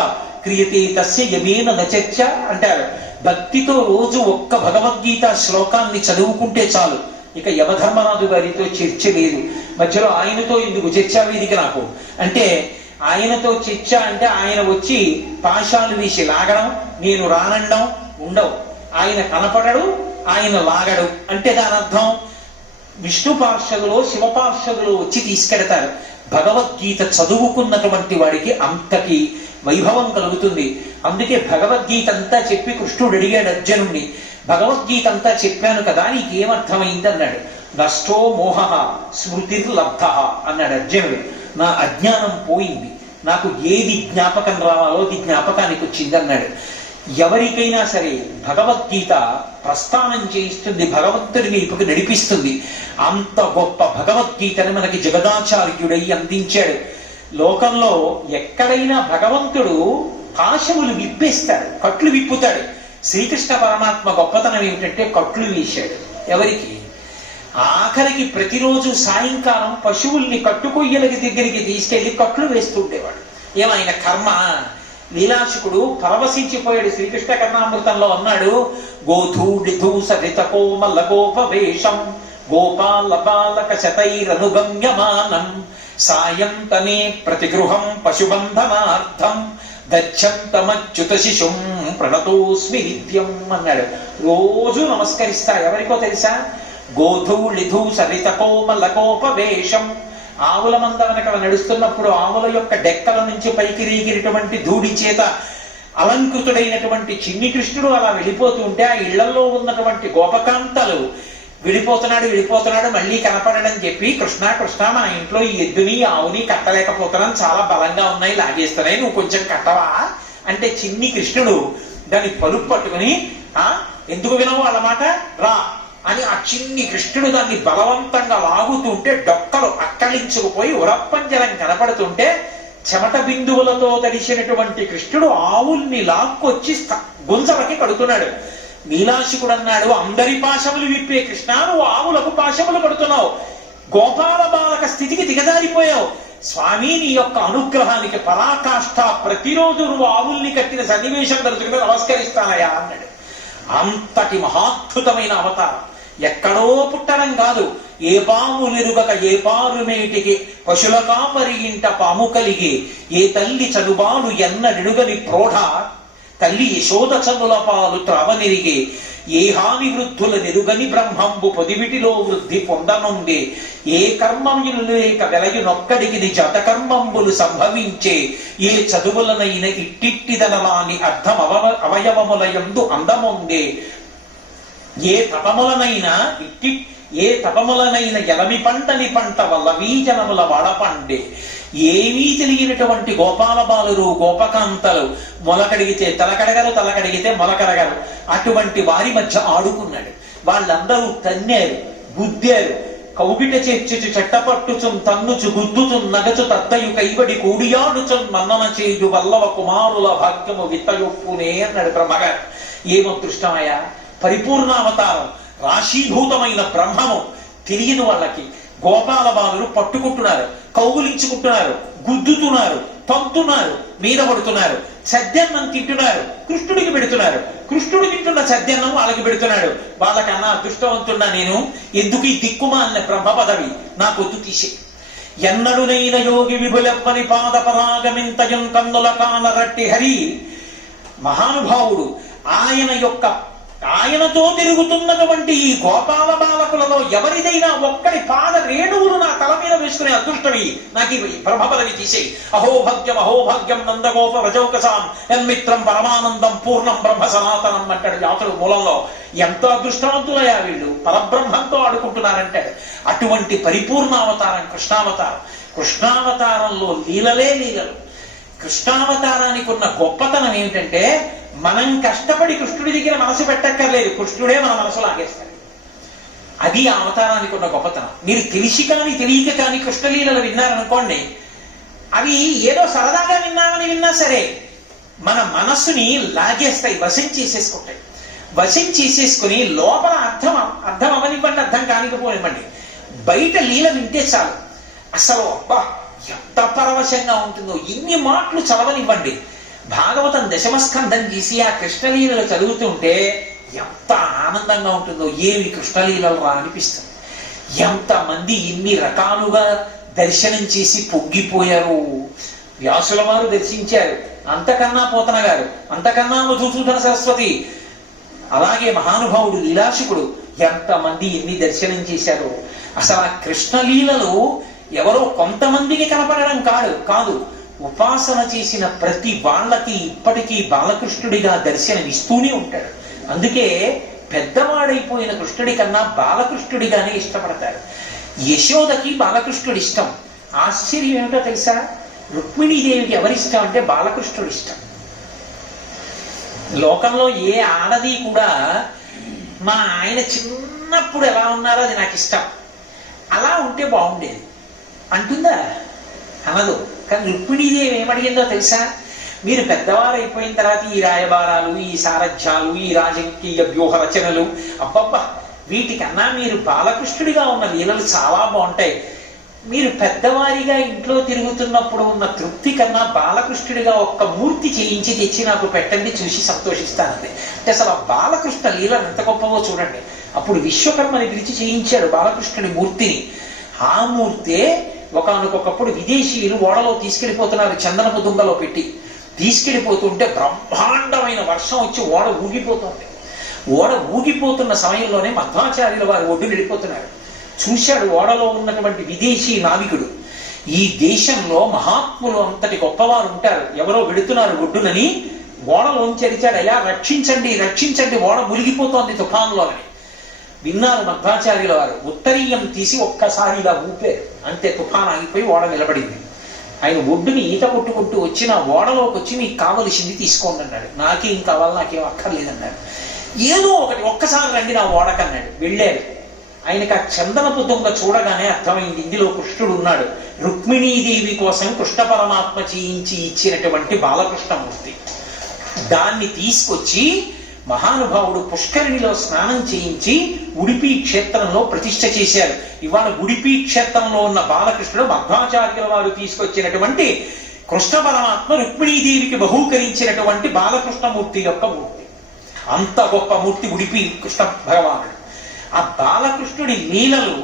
క్రియతే తస్య యమేన నచర్చ అంటారు. భక్తితో రోజు ఒక్క భగవద్గీత శ్లోకాన్ని చదువుకుంటే చాలు, ఇక యమధర్మరాజు గారితో చర్చ లేదు. మధ్యలో ఆయనతో ఎందుకు చర్చా వేదిక నాకు అంటే, ఆయనతో చర్చ అంటే ఆయన వచ్చి పాశాలు వేసి లాగడం, నేను రానండం ఉండవు. ఆయన కనపడడు, ఆయన లాగడు. అంటే దాని అర్థం విష్ణు పార్షదులో శివ పార్షదులో వచ్చి తీసుకెడతారు. భగవద్గీత చదువుకున్నటువంటి వాడికి అంతటి వైభవం కలుగుతుంది. అందుకే భగవద్గీత అంతా చెప్పి కృష్ణుడు అడిగాడు అర్జునుణ్ణి, భగవద్గీత అంతా చెప్పాను కదా నీకేమర్థమైంది అన్నాడు. నష్టో మోహ స్మృతిర్లబ్ధ అన్నాడు అర్జునుడు. నా అజ్ఞానం పోయింది, నాకు ఏది జ్ఞాపకం రావాలో అది జ్ఞాపకానికి వచ్చింది అన్నాడు. ఎవరికైనా సరే భగవద్గీత ప్రస్థానం చేయిస్తుంది, భగవంతుడిని ఇప్పుడు నడిపిస్తుంది. అంత గొప్ప భగవద్గీతని మనకి జగదాచార్యుడై అందించాడు. లోకంలో ఎక్కడైనా భగవంతుడు పాశములు విప్పేస్తాడు, కట్లు విప్పుతాడు. శ్రీకృష్ణ పరమాత్మ గొప్పతనం ఏమిటంటే కట్లు వేశాడు. ఎవరికి? ఆఖరికి ప్రతిరోజు సాయంకాలం పశువుల్ని కట్టుకొయ్యలకి దగ్గరికి తీసుకెళ్లి కట్లు వేస్తుండేవాడు. ఏమైనా కర్మ. లీలాశుకుడు పరవశించిపోయాడు. శ్రీకృష్ణ కర్ణామృతంలో అన్నాడు, గోధూడిధూ సరిత కోమల గోపవేషం గోపాల బాలక శతైరనుగమ్యమానం సాయంతనే ప్రతిగృహం పశుబంధనార్థం గచ్చంతమచ్యుత శిశుం ప్రణతోస్మి నిత్యం అన్నాడు. రోజు నమస్కరిస్తా. ఎవరికో తెలుసా? గోధూళిధూ సరిత కోమల కోపవేషం. ఆవుల మంద వెనక నడుస్తున్నప్పుడు ఆవుల యొక్క డెక్కల నుంచి పైకి రీగినటువంటి ధూళి చేత అలంకృతుడైనటువంటి చిన్ని కృష్ణుడు అలా వెళ్ళిపోతూ ఉంటే ఆ ఇళ్లలో ఉన్నటువంటి గోపకాంతలు వెళ్ళిపోతున్నాడు మళ్ళీ కనపడని చెప్పి, కృష్ణ కృష్ణ మా ఇంట్లో ఈ ఎద్దుని ఆవుని కట్టలేకపోతున్నాను, చాలా బలంగా ఉన్నాయి, లాగేస్తున్నాయి, నువ్వు కొంచెం కట్టవా అంటే చిన్ని కృష్ణుడు దాన్ని పలుపు పట్టుకుని, ఎందుకు వినవు అన్నమాట, రా అని ఆ చిన్ని కృష్ణుడు దాన్ని బలవంతంగా లాగుతుంటే డొక్కలు అక్కలించుకుపోయి ఉరప్పంజలం కనపడుతుంటే చెమట బిందువులతో తడిసినటువంటి కృష్ణుడు ఆవుల్ని లాక్కొచ్చి గుంజలకి కడుతున్నాడు. నీలాశికుడు అన్నాడు, అందరి పాశములు విప్పే కృష్ణ, నువ్వు ఆవులకు పాశములు కడుతున్నావు, గోపాల బాలక స్థితికి దిగజారిపోయావు. స్వామి నీ యొక్క అనుగ్రహానికి పరాకాష్ఠ, ప్రతిరోజు నువ్వు ఆవుల్ని కట్టిన సన్నివేశం తలుచుకుని నమస్కరిస్తానయా అన్నాడు. అంతటి మహాద్భుతమైన అవతారం. ఎక్కడో పుట్టడం కాదు, ఏ పాము నెరుగక ఏ పారుమేటికి పశుల కాపరి ఇంట పాము కలిగి, ఏ తల్లి చనుబాలు ఎన్నడెడుగని ప్రోఢ తల్లి యశోద చనుల పాలు త్రవనిరిగి, ఏ హాని వృద్ధుల నెరుగని బ్రహ్మంబు పొదివిటిలో వృద్ధి పొందనుండే ఏ కర్మములు లేక వెలయునొక్కడికి జత కర్మంబులు సంభవించే ఏ చదువులనైన ఇట్టిట్టిదనలాని అర్థం అవయవములయందు అందముండే ఏ తపములనైన ఎలమి పంటని పంట వల్ల వీజనముల వాడపండే ఏమీ తెలియనటువంటి గోపాల బాలురు గోపకాంతలు మొలకడిగితే తలకడగరు తలకడిగితే మొలకడగరు అటువంటి వారి మధ్య ఆడుకున్నాడు. వాళ్ళందరూ తన్నేరు, గుద్దారు, కౌగిట చేర్చుచు చెట్టపట్టుచున్ తన్నుచు గుద్దుచున్ నగచు తద్దయు కైబడి కూడియాడుచున్ మన్నన చేయు వల్లవ కుమారుల భాగ్యము విత్తయొప్పునే అన్నాడు బ్రహ్మగారు. ఏమో దృష్టమయ్యా, పరిపూర్ణావతారం, రాశీభూతమైన బ్రహ్మము తెలియని వాళ్ళకి గోపాల బాలురు పట్టుకుంటున్నారు, కౌగులించుకుంటున్నారు, గుద్దుతున్నారు, పంతున్నారు, మీద పడుతున్నారు, సద్యన్నం తింటున్నారు, కృష్ణుడికి పెడుతున్నారు, కృష్ణుడు తింటున్న సద్యన్నం వాళ్ళకి పెడుతున్నాడు. వాళ్ళకన్నా అదృష్టవంతున్నా నేను, ఎందుకు ఈ దిక్కుమాలిన బ్రహ్మ పదవి నాకొద్దు తీసే. ఎన్నడునైన యోగి విభులెవ్వని పాద పరాగమింతయం కన్నుల కానరట్టి హరి మహానుభావుడు. ఆయనతో తిరుగుతున్నటువంటి ఈ గోపాల బాలకులలో ఎవరిదైనా ఒక్కడి పాద రేణువులు నా తల మీద వేసుకునే అదృష్టమి నాకు ఈ బ్రహ్మపదవి తీసేయి. అహోభాగ్యం నందగోప వ్రజౌకసాం యన్మిత్రం పరమానందం పూర్ణం బ్రహ్మ సనాతనం అంటాడు వ్యాసుడు మూలంలో. ఎంత అదృష్టవంతులయ్యా వీళ్ళు, పరబ్రహ్మంతో ఆడుకుంటున్నారంటాడు. అటువంటి పరిపూర్ణావతారం కృష్ణావతారం. కృష్ణావతారంలో లీలలే లీలలు. కృష్ణావతారానికి ఉన్న గొప్పతనం ఏమిటంటే, మనం కష్టపడి కృష్ణుడి దగ్గర మనసు పెట్టక్కర్లేదు, కృష్ణుడే మన మనసు లాగేస్తాడు. అది ఆ అవతారానికి ఉన్న గొప్పతనం. మీరు తెలిసి కానీ తెలియక కానీ కృష్ణలీలలు విన్నారనుకోండి, అవి ఏదో సరదాగా విన్నా సరే మన మనస్సుని లాగేస్తాయి, వశం చేసేసుకుంటాయి. వశం చేసేసుకుని లోపల అర్థం అవనివ్వండి, అర్థం కానికపోనివ్వండి, బయట లీల వింటే చాలు అసలు అబ్బా ఎంత పరవశంగా ఉంటుందో. ఇన్ని మాటలు చదవనివ్వండి, భాగవతం దశమస్కంధం తీసి ఆ కృష్ణలీలలు చదువుతుంటే ఎంత ఆనందంగా ఉంటుందో. ఏమి కృష్ణలీలలు రా అనిపిస్తుంది. ఎంతమంది ఎన్ని రకాలుగా దర్శనం చేసి పొంగిపోయారు. వ్యాసుల వారు దర్శించారు, అంతకన్నా పోతన గారు, అంతకన్నా మధుసూదన సరస్వతి, అలాగే మహానుభావుడు లీలాశుకుడు ఎంతమంది ఎన్ని దర్శనం చేశారు. అసలు ఆ కృష్ణలీలలు ఎవరో కొంతమందికి కనపడడం కాదు, ఉపాసన చేసిన ప్రతి వాళ్ళకి ఇప్పటికీ బాలకృష్ణుడిగా దర్శనమిస్తూనే ఉంటాడు. అందుకే పెద్దవాడైపోయిన కృష్ణుడి కన్నా బాలకృష్ణుడిగానే ఇష్టపడతారు. యశోదకి బాలకృష్ణుడి ఇష్టం. ఆశ్చర్యం ఏమిటో తెలుసా, రుక్మిణీదేవికి ఎవరిష్టం అంటే బాలకృష్ణుడి ఇష్టం. లోకంలో ఏ ఆడది కూడా మా ఆయన చిన్నప్పుడు ఎలా ఉన్నారో అది నాకు ఇష్టం, అలా ఉంటే బాగుండేది అంటుందా? అనదు. కానీ రుక్మిణీదేవి ఏమడిగిందో తెలుసా, మీరు పెద్దవారు అయిపోయిన తర్వాత ఈ రాయబారాలు, ఈ సారథ్యాలు, ఈ రాజకీయ వ్యూహ రచనలు, అబ్బబ్బా వీటికన్నా మీరు బాలకృష్ణుడిగా ఉన్న లీలలు చాలా బాగుంటాయి. మీరు పెద్దవారిగా ఇంట్లో తిరుగుతున్నప్పుడు ఉన్న తృప్తి కన్నా బాలకృష్ణుడిగా ఒక్క మూర్తి చేయించి తెచ్చి నాకు పెట్టండి, చూసి సంతోషిస్తానండి. అంటే అసలు ఆ బాలకృష్ణ లీలలు ఎంత గొప్పవో చూడండి. అప్పుడు విశ్వకర్మని పిలిచి చేయించాడు బాలకృష్ణుడి మూర్తిని. ఆ మూర్తే ఒకనకొకప్పుడు విదేశీయులు ఓడలో తీసుకెళ్లిపోతున్నారు, చందనపు దుంగలో పెట్టి తీసుకెళ్లిపోతుంటే బ్రహ్మాండమైన వర్షం వచ్చి ఓడ ఊగిపోతుంది. ఓడ ఊగిపోతున్న సమయంలోనే మధ్వాచార్యుల వారు ఒడ్డున వెళ్ళిపోతున్నారు. చూశాడు ఓడలో ఉన్నటువంటి విదేశీ నావికుడు, ఈ దేశంలో మహాత్ములు అంతటి గొప్పవారు ఉంటారు, ఎవరో వెడుతున్నారు ఒడ్డునని ఓడలోంచి అరిచాడు, అయ్యా రక్షించండి రక్షించండి, ఓడ మునిగిపోతోంది తుఫాన్లోని. విన్నారు మధ్వాచార్యుల వారు, ఉత్తరీయం తీసి ఒక్కసారి ఇలా ఊపారు, అంతే తుఫాన్ ఆగిపోయి ఓడ నిలబడింది. ఆయన ఒడ్డుని ఈత కొట్టుకుంటూ వచ్చిన ఓడలోకి వచ్చి మీకు కావలసింది తీసుకోండి అన్నాడు. నాకేం కావాలి, నాకేం అక్కర్లేదన్నాడు. ఏదో ఒకటి ఒక్కసారి రండి నా ఓడకన్నాడు. వెళ్ళారు. ఆయనకు ఆ చందనపు దొంగ చూడగానే అర్థమైంది, ఇందులో కృష్ణుడు ఉన్నాడు. రుక్మిణీదేవి కోసం కృష్ణ పరమాత్మ చేయించి ఇచ్చినటువంటి బాలకృష్ణమూర్తి. దాన్ని తీసుకొచ్చి మహానుభావుడు పుష్కరిణిలో స్నానం చేయించి ఉడిపి క్షేత్రంలో ప్రతిష్ఠ చేశారు. ఇవాళ ఉడిపి క్షేత్రంలో ఉన్న బాలకృష్ణుడు మధ్వాచార్యుల వారు తీసుకొచ్చినటువంటి కృష్ణ పరమాత్మ రుక్మిణీదేవికి బహూకరించినటువంటి బాలకృష్ణమూర్తి యొక్క మూర్తి. అంత గొప్ప మూర్తి ఉడిపి కృష్ణ భగవానుడు. ఆ బాలకృష్ణుడి లీలలు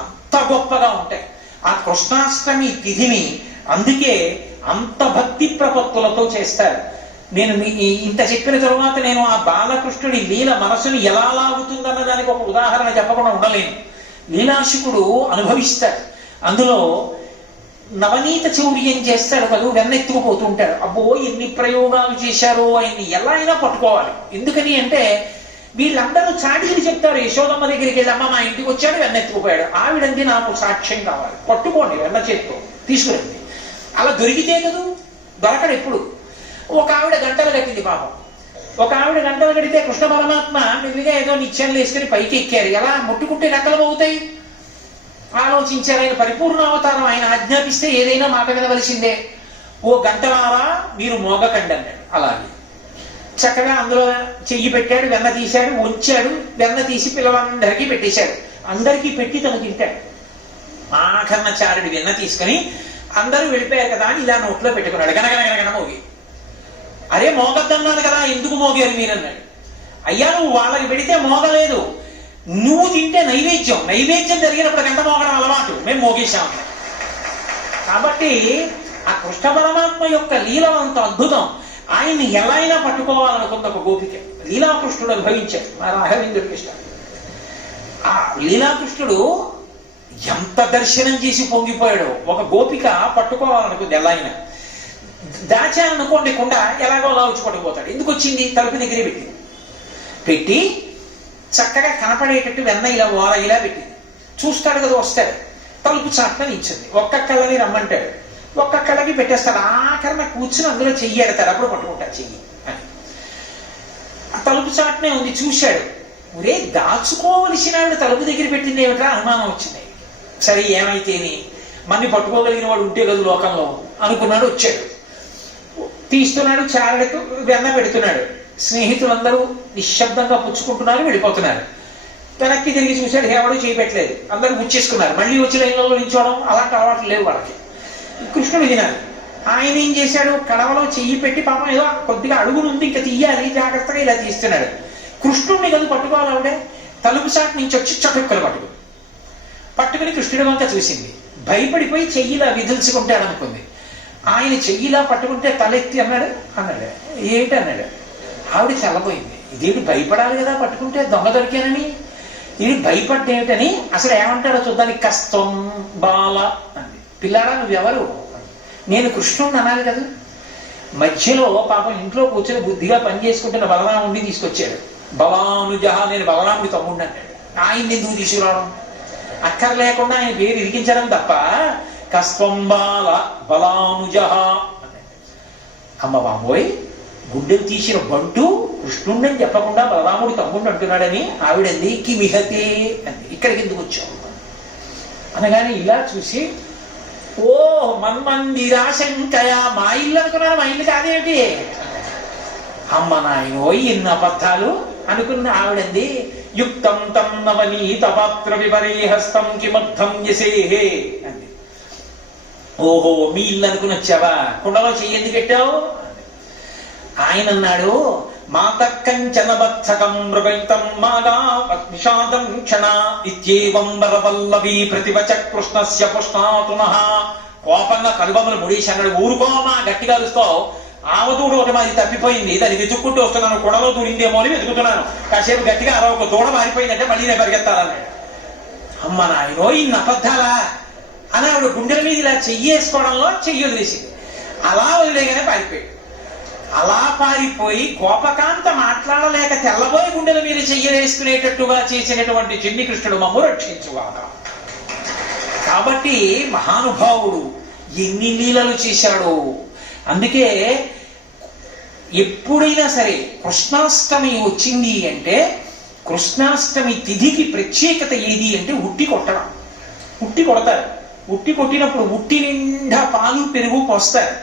అంత గొప్పగా ఉంటాయి. ఆ కృష్ణాష్టమి తిథిని అందుకే అంత భక్తి ప్రపత్తులతో చేస్తారు. నేను ఇంత చెప్పిన తరువాత నేను ఆ బాలకృష్ణుడి లీల మనసుని ఎలా లాగుతుందన్న దానికి ఒక ఉదాహరణ చెప్పకుండా ఉండలేను. లీలాశుకుడు అనుభవిస్తాడు. అందులో నవనీత చౌర్యం చేస్తాడు కదా, వెన్నెత్తుకుపోతూ ఉంటాడు. అబ్బో ఎన్ని ప్రయోగాలు చేశారో, ఆయన్ని ఎలా అయినా పట్టుకోవాలి. ఎందుకని అంటే వీళ్ళందరూ చాడీలు చెప్తారు. యశోదమ్మ దగ్గరికి వెళ్ళి అమ్మ మా ఇంటికి వచ్చాడు వెన్నెత్తుకుపోయాడు, ఆవిడంది నాకు సాక్ష్యం కావాలి, పట్టుకోండి వెన్న చేత్తో తీసుకురండి. అలా దొరికితే కదూ, దొరకడు ఎప్పుడు. ఒక ఆవిడ గంటలు కట్టింది పాపం. ఒక ఆవిడ గంటలు కడితే కృష్ణ పరమాత్మ మెల్లిగా ఏదో నిత్యాలు వేసుకుని పైకి ఎక్కారు. ఎలా ముట్టుకుంటే గంటలు అవుతాయి ఆలోచించారు. ఆయన పరిపూర్ణ అవతారం, ఆయన ఆజ్ఞాపిస్తే ఏదైనా మాట వినవలసిందే. ఓ గంటలారా మీరు మోగకండి అన్నాడు. అలాగే చక్కగా అందులో చెయ్యి పెట్టాడు, వెన్న తీశాడు, ఉంచాడు. వెన్న తీసి పిల్లలందరికీ పెట్టేశాడు. అందరికీ పెట్టి తను తింటాడు. ఆఖరణచారుడి వెన్న తీసుకుని అందరూ వెళ్ళిపోయారు కదా అని ఇలా నోట్లో పెట్టుకున్నాడు. గనగనగనగన మోగి. అరే మోగద్దన్నాను కదా, ఎందుకు మోగారు మీరన్నాడు. అయ్యా నువ్వు వాళ్ళకి పెడితే మోగలేదు, నువ్వు తింటే నైవేద్యం, నైవేద్యం జరిగినప్పుడు గంట మోగడం అలవాటు, మేము మోగేశాము. కాబట్టి ఆ కృష్ణ పరమాత్మ యొక్క లీలలంత అద్భుతం. ఆయన్ని ఎలా అయినా పట్టుకోవాలనుకుంది ఒక గోపిక. లీలాకృష్ణుడు అనుభవించాడు మా రాఘవేంద్రుడికి ఇష్టం. ఆ లీలాకృష్ణుడు ఎంత దర్శనం చేసి పొంగిపోయాడో. ఒక గోపిక పట్టుకోవాలనుకుంది ఎలా అయినా, దాచాలనుకోండి కుండ ఎలాగో అలా వచ్చి పట్టుకుపోతాడు. ఎందుకు వచ్చింది, తలుపు దగ్గరే పెట్టింది. పెట్టి చక్కగా కనపడేటట్టు వెన్న ఇలా ఓర ఇలా పెట్టింది. చూస్తాడు కదా, వస్తాడు. తలుపు చాట్న నిల్చుంది. ఒక్కొక్కళ్ళని రమ్మంటాడు, ఒక్కొక్కళ్ళకి పెట్టేస్తాడు. ఆఖరణ కూర్చుని అందులో చెయ్యి ఎడతాడు, అప్పుడు పట్టుకుంటాడు చెయ్యి అని. ఆ తలుపు చాట్నే ఉంది, చూశాడు. ఒరే దాచుకోవలసిన ఆవిడ తలుపు దగ్గర పెట్టింది ఏమిట్రా అనుమానం వచ్చింది. సరే ఏమైతేని మన్ని పట్టుకోగలిగిన వాడు ఉంటే కదా లోకంలో అనుకున్నాడు. వచ్చాడు, తీస్తున్నాడు, చారడకు వెన్న పెడుతున్నాడు. స్నేహితులందరూ నిశ్శబ్దంగా పుచ్చుకుంటున్నారు, వెళ్ళిపోతున్నారు. వెనక్కి తిరిగి చూశాడు, ఎవడూ చేయబెట్టలేదు. అందరూ ముచ్చేసుకున్నారు. మళ్ళీ వచ్చి లైన్లలో నిల్చోవడం అలాంటి అలవాట్లు లేవు వాళ్ళకి. కృష్ణుడు వినాలి. ఆయన ఏం చేశాడు, కడవలో చెయ్యి పెట్టి పాపం ఏదో కొద్దిగా అడుగునుంది, ఇంకా తీయాలి, జాగ్రత్తగా ఇలా తీస్తున్నాడు. కృష్ణుడిని కదా పట్టుకోవాలి ఆవిడే. తలుపు సాటి నుంచి వచ్చి చటుక్కలు పట్టుకుని కృష్ణుడి వంక చూసింది. భయపడిపోయి చెయ్యిలా విధుల్చుకుంటాడు అనుకుంది. ఆయన చెయ్యిలా పట్టుకుంటే తలెత్తి అన్నాడు. ఏమిటి అన్నాడు. ఆవిడ చల్లబోయింది. ఇదేంటి భయపడాలి కదా పట్టుకుంటే, దొంగ దొరికానని. ఇది భయపడ్డేమిటని అసలు ఏమంటాడో చూద్దానికి. కస్తం బాల అంది. పిల్లారా నువ్వెవరు, నేను కృష్ణుడిని అనాలి కదా. మధ్యలో పాపం ఇంట్లో కూర్చొని బుద్ధిగా పని చేసుకుంటున్న బలరాముడిని తీసుకొచ్చాడు. బలానుజ, నేను బలరాముడి తమ్ముడిని అన్నాడు. ఆయన్ని ఎందుకు తీసుకురావడం, అక్కర్లేకుండా ఆయన పేరు ఇరికించడం తప్ప. కస్వంబాల బలానుజ అన్నాడు. అమ్మ బాబోయ్, గుడ్డలు తీసిన బంటు కృష్ణుడిని చెప్పకుండా బలరాముడి తమ్ముడిని అంటున్నాడని ఆవిడంది. కిమిహతే అంది. ఇక్కడికి ఎందుకు వచ్చావు అనగానే ఇలా చూసి, ఓ మన్మందిరాశంకయ, మా ఇల్లు అనుకున్నాను, మా ఇల్లు కాదేమిటి. అమ్మ నాయనో ఎన్ని అబద్ధాలు అనుకున్న ఆవిడంది. యుక్తం తం నవనీత పాత్ర విపరీహస్తం కిమర్థం యసేహే అంది. ఓహో మీ ఇల్లు అనుకుని వచ్చావా, కుండలో చెయ్యి పెట్టావు. ఆయన అన్నాడు, మాతకంచన బత్సకం మృగైతం మాగా విషాదం క్షణ ఇత్యేవం వరవల్లభీ ప్రతివచ కృష్ణస్య పుష్ణాతునః. కోపంగా కనుబొమ్మలు ముడేసి అన్నాడు. ఊరుకోమా, గట్టిగా అరుస్తావు. ఆవదూడ ఒకటి మాది తప్పిపోయింది, దాన్ని వెతుక్కుంటూ వస్తున్నాను, కొడలో దూరిందేమో అని వెతుకుతున్నాను. కాసేపు గట్టిగా ఒక దూడ మారిపోయిందంటే మళ్ళీ నేను పరిగెత్తాలన్నాడు. అమ్మ నాయనో ఇన్ని అబద్ధాలా అని ఆవిడ గుండెల మీద ఇలా చెయ్యేసుకోవడంలో చెయ్యి వదిలేసింది. అలా వదిలేగానే పారిపోయాడు. అలా పారిపోయి గోపకాంత మాట్లాడలేక తెల్లబోయి గుండెల మీద చెయ్యలేసుకునేటట్టుగా చేసినటువంటి చిన్ని కృష్ణుడు మమ్ము రక్షించుగాక. కాబట్టి మహానుభావుడు ఎన్ని లీలలు చేశాడు. అందుకే ఎప్పుడైనా సరే కృష్ణాష్టమి వచ్చింది అంటే, కృష్ణాష్టమి తిథికి ప్రత్యేకత ఏది అంటే ఉట్టి కొట్టడం. ఉట్టి కొడతారు. ఉట్టి కొట్టినప్పుడు ఉట్టి నిండా పాలు పెరుగు పోస్తారు.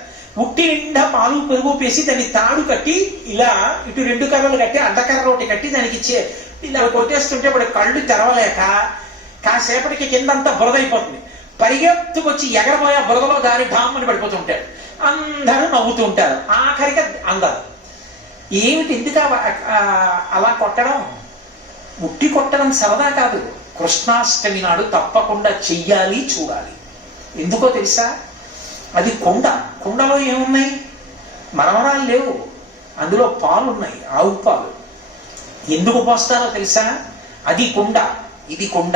ఉట్టి నిండా పాలు పెరుగు పేసి దాన్ని తాడు కట్టి ఇలా ఇటు రెండు కర్రలు కట్టి అడ్డకర్ర ఒకటి కట్టి దానికి ఇలా కొట్టేస్తుంటే ఇప్పుడు కళ్ళు తెరవలేక కాసేపటికి కిందంతా బురదైపోతుంది. పరిగెత్తుకొచ్చి ఎగరబోయే బురదలో దారి ఢామ్మని పడిపోతుంటాడు. అందరూ నవ్వుతూ ఉంటారు. ఆఖరిగా అందరు ఏమిటి ఎందుకు అలా కొట్టడం, ఉట్టి కొట్టడం సరదా కాదు. కృష్ణాష్టమి నాడు తప్పకుండా చెయ్యాలి, చూడాలి. ఎందుకో తెలుసా, అది కుండ. కుండలో ఏమున్నాయి, మరమరాలు లేవు, అందులో పాలు ఉన్నాయి, ఆవు పాలు. ఎందుకు పోస్తారో తెలుసా? అది కుండ, ఇది కుండ.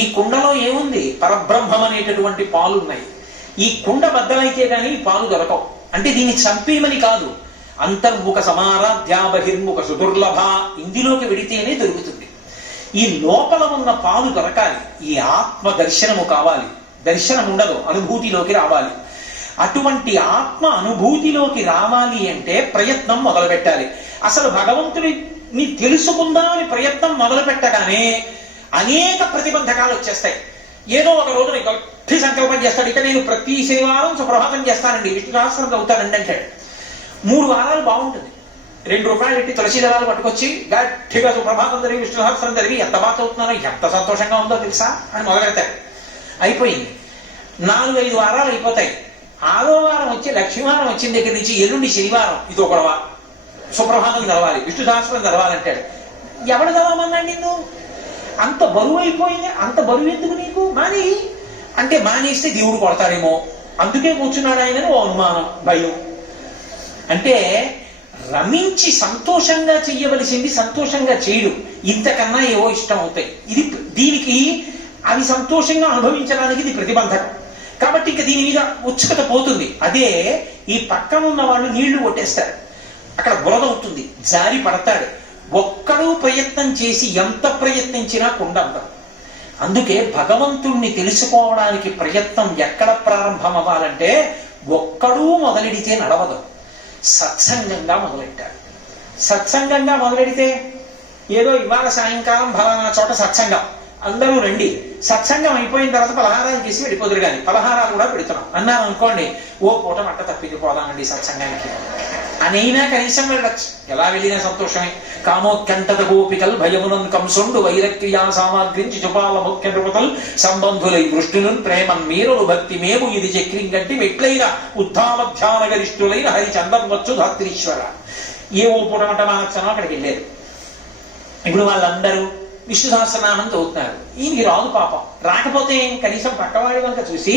ఈ కుండలో ఏముంది? పరబ్రహ్మం అనేటటువంటి పాలు ఉన్నాయి. ఈ కుండ బద్దలైతే కానీ పాలు దొరకవు. అంటే దీన్ని చంపేమని కాదు, అంతర్ముఖ సమారాధ్య బహిర్ముఖ సుదుర్లభ, ఇందులోకి వెడితేనే దొరుకుతుంది. ఈ లోపల ఉన్న పాలు దొరకాలి, ఈ ఆత్మ దర్శనము కావాలి. దర్శనం ఉండదు, అనుభూతిలోకి రావాలి. అటువంటి ఆత్మ అనుభూతిలోకి రావాలి అంటే ప్రయత్నం మొదలు పెట్టాలి. అసలు భగవంతుడిని తెలుసుకుందామని ప్రయత్నం మొదలు పెట్టగానే అనేక ప్రతిబంధకాలు వచ్చేస్తాయి. ఏదో ఒక రోజు నేను గట్టి సంకల్పం చేస్తాడు, ఇక నేను ప్రతి శనివారం సుప్రభాతం చేస్తానండి, విష్ణు సహస్రం చదువుతానండి అంటాడు. 3 వారాలు బాగుంటుంది. 2 రూపాయలు పెట్టి తులసి దళాలు పట్టుకొచ్చి గట్టిగా సుప్రభాతం జరిగి విష్ణు సహస్రం జరిగి ఎంత బాగా చదువుతున్నారో, ఎంత సంతోషంగా ఉందో తెలుసా అని మొదలెడతాడు. అయిపోయింది. 4-5 వారాలు అయిపోతాయి. 6వ వారం వచ్చి లక్ష్మీవారం వచ్చిన దగ్గర నుంచి ఎల్లుండి శనివారం ఇదో గొడవ, సుప్రభాతం చదవాలి, విష్ణు సహస్రం చదవాలంటాడు. ఎవడు చదవమన్నాడు నిన్ను? అంత బరువు అయిపోయింది. అంత బరువు ఎందుకు నీకు? మాని అంటే మానేస్తే దేవుడు కొడతాడేమో, అందుకే కూర్చున్నాడు ఆయనని ఓ అనుమానం, భయం. అంటే రమించి సంతోషంగా చెయ్యవలసింది సంతోషంగా చేయడు, ఇంతకన్నా ఏవో ఇష్టం అవుతాయి. దీనికి అవి సంతోషంగా అనుభవించడానికి ఇది ప్రతిబంధకం. కాబట్టి ఇక దీని మీద ఉత్సుకత పోతుంది. అదే ఈ పక్కన ఉన్న వాళ్ళు నీళ్లు కొట్టేస్తారు, అక్కడ బురద అవుతుంది, జారి పడతాడు. ఒక్కడూ ప్రయత్నం చేసి ఎంత ప్రయత్నించినా కుండ అందం. అందుకే భగవంతుణ్ణి తెలుసుకోవడానికి ప్రయత్నం ఎక్కడ ప్రారంభం అవ్వాలంటే ఒక్కడూ మొదలెడితే నడవదు, సత్సంగంగా మొదలెట్టాడు. సత్సంగంగా మొదలెడితే ఏదో ఇవాళ సాయంకాలం ఫలానా చోట సత్సంగం, అందరూ రండి, సత్సంగం అయిపోయిన తర్వాత పలహారాలు చేసి వెళ్ళిపోదురు. కానీ పలహారాలు కూడా పెడుతున్నాం అన్నాను అనుకోండి, ఓ పూట మంట తప్పిపోదామండి సత్సంగానికి అనైనా కనీసం వెళ్ళచ్చు. ఎలా వెళ్ళినా సంతోషమే. కామోత్కంఠత గోపికల్ భయమునం కంసుండు వైరక్రియా సామాగ్రించి చుపాల ముఖ్య నృపతల్ సంబంధులై వృష్టులను ప్రేమన్ మీరులు భక్తి మేము ఇది చక్రింగట్టి మెట్లైన ఉద్ధామధ్యాన గరిష్ఠులైన హరిచందం వచ్చు ధాత్రీశ్వర. ఏ ఓ పూట మంట మానచ్చనో అక్కడికి వెళ్ళారు. ఇప్పుడు వాళ్ళందరూ విష్ణు సహస్రనామం చదువుతున్నారు. ఈయనకి రాదు పాపం. రాకపోతే కనీసం పక్కవాడి వంక చూసి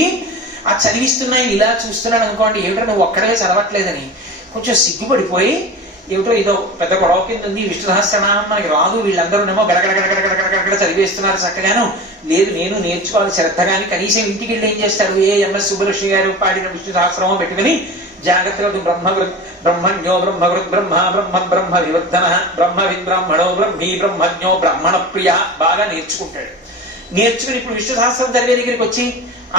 ఆ చదివిస్తున్నాయి ఇలా చూస్తున్నాడు అనుకోండి, ఏమిటో నువ్వు ఒక్కడే చదవట్లేదని కొంచెం సిగ్గుపడిపోయి, ఏమిటో ఇదో పెద్ద గొడవ కింద ఉంది, విష్ణు సహస్రనామం మనకి రాదు, వీళ్ళందరూనేమో గడగడగడగడగడగడ చదివేస్తున్నారు చక్కగాను, లేదు నేను నేర్చుకోవాలి శ్రద్ధగాని. కనీసం ఇంటికి వెళ్ళి ఏం చేస్తాడు, ఎంఎస్ సుబ్బలక్ష్మి గారు పాడిన విష్ణు సహస్రమో పెట్టుకుని జాగ్రత్తగా బ్రహ్మణ్యో బ్రహ్మవృత్ బ్రహ్మ బ్రహ్మ బ్రహ్మ వివర్ధన బ్రహ్మ విబ్రాహ్మణో బ్రహ్మీ బ్రహ్మజ్ఞో బ్రాహ్మణ ప్రియ బాగా నేర్చుకుంటాడు. నేర్చుకుని ఇప్పుడు విష్ణు సహస్రం చదివే దగ్గరికి వచ్చి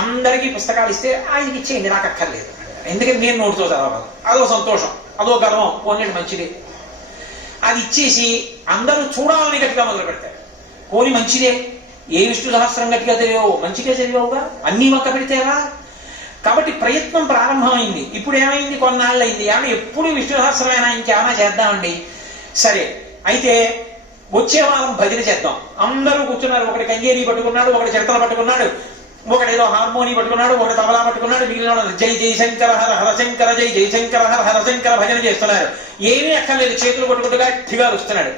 అందరికీ పుస్తకాలు ఇస్తే ఆయనకి ఇచ్చేయండి, నాకు అక్కర్లేదు, ఎందుకంటే నేను నోటితో చదవాలి, అదో సంతోషం, అదో గర్వం, పోనీ మంచిదే. అది ఇచ్చేసి అందరూ చూడాలని గట్టిగా మొదలు పెడతారు. పోనీ మంచిదే, ఏ విష్ణు సహస్రం గట్టిగా చదివావు, మంచిగా చదివావుగా, అన్నీ ఒక్క పెడితేరా. కాబట్టి ప్రయత్నం ప్రారంభమైంది. ఇప్పుడు ఏమైంది, కొన్నాళ్ళు అయింది, ఏమన్నా ఎప్పుడు విష్ణు సహస్రమైనా ఇంకేమైనా చేద్దామండి. సరే అయితే వచ్చే వారం భజన చేద్దాం. అందరూ కూర్చున్నారు, ఒకటి కంగేరి పట్టుకున్నాడు, ఒకటి చిరతలు పట్టుకున్నాడు, ఒకడేదో హార్మోని పట్టుకున్నాడు, ఒకటి తబలా పట్టుకున్నాడు, మిగిలిన జై జయశంకర హర హరశంకర జై జయశంకర హర హరశంకర భజన చేస్తున్నారు. ఏమీ అక్కర్లేదు, చేతులు కొట్టుకుంటూ గట్టిగా వస్తున్నాడు.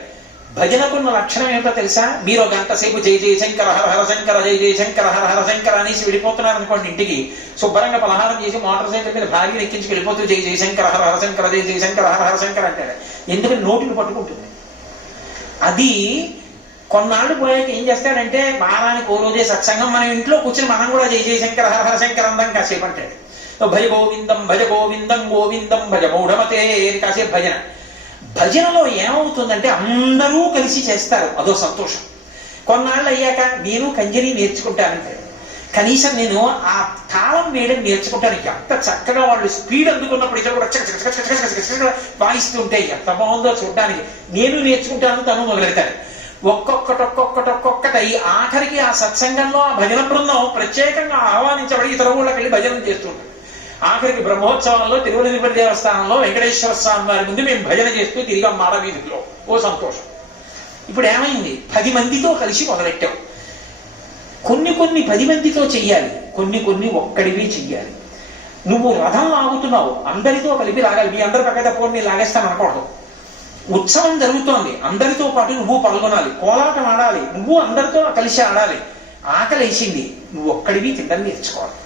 భజనకున్న లక్షణం ఏమిటో తెలుసా? మీరు ఒక గంట సేపు జై జయశంకర హర హరశంకర జై జయశంకర హర హరశంకర అనేసి వెళ్ళిపోతున్నారు అనుకోండి, ఇంటికి శుభ్రంగా పలహారం చేసి మోటార్ సైకిల్ మీద భార్యను ఎక్కించి వెళ్ళిపోతూ జై జయశంకర హర హరశంకర జై జయశంకర హర హరశంకర అంటాడు. ఎందుకంటే నోటిని పట్టుకుంటుంది. అది కొన్నాళ్ళు పోయాక ఏం చేస్తాడంటే వారానికి ఓ రోజే సత్సంగం, మనం ఇంట్లో కూర్చుని మనం కూడా జై జయశంకర హర హరశంకర అందాం కాసేపు అంటాడు. భజ గోవిందం భజ గోవిందం గోవిందం భజ మూఢమతే కాసేపు భజన. భజనలో ఏమవుతుందంటే అందరూ కలిసి చేస్తారు, అదో సంతోషం. కొన్నాళ్ళు అయ్యాక నేను కంజరి నేర్చుకుంటానంటాడు. కనీసం నేను ఆ తాళం వేయడం నేర్చుకుంటాను. ఎంత చక్కగా వాళ్ళు స్పీడ్ అందుకున్నప్పుడు ఇక్కడ కూడా వాయిస్తుంటే ఎంత బాగుందో చూడడానికి. నేను నేర్చుకుంటాను, తను మొదలెడతాడు. ఒక్కొక్కటి ఆఖరికి ఆ సత్సంగంలో ఆ భజన బృందం ప్రత్యేకంగా ఆహ్వానించబడి ఇతర ఊళ్ళకి వెళ్ళి భజన చేస్తుంటారు. ఆఖరికి బ్రహ్మోత్సవంలో తిరువనగిరి దేవస్థానంలో వెంకటేశ్వర స్వామి వారి ముందు మేము భజన చేస్తూ తిరిగాం మాడవీధిలో. ఓ సంతోషం. ఇప్పుడు ఏమైంది, 10 మందితో కలిసి మొదలెట్టాం. కొన్ని 10 మందితో చెయ్యాలి, కొన్ని ఒక్కడివి చెయ్యాలి. నువ్వు రథం లాగుతున్నావు, అందరితో కలిపి లాగాలి. మీ అందరి పక్క తప్ప నేను లాగేస్తాను అనకూడదు. ఉత్సవం జరుగుతోంది, అందరితో పాటు నువ్వు పాల్గొనాలి. కోలాటం ఆడాలి, నువ్వు అందరితో కలిసి ఆడాలి. ఆకలి వేసింది, నువ్వు ఒక్కడివి తినడం నేర్చుకోవాలి.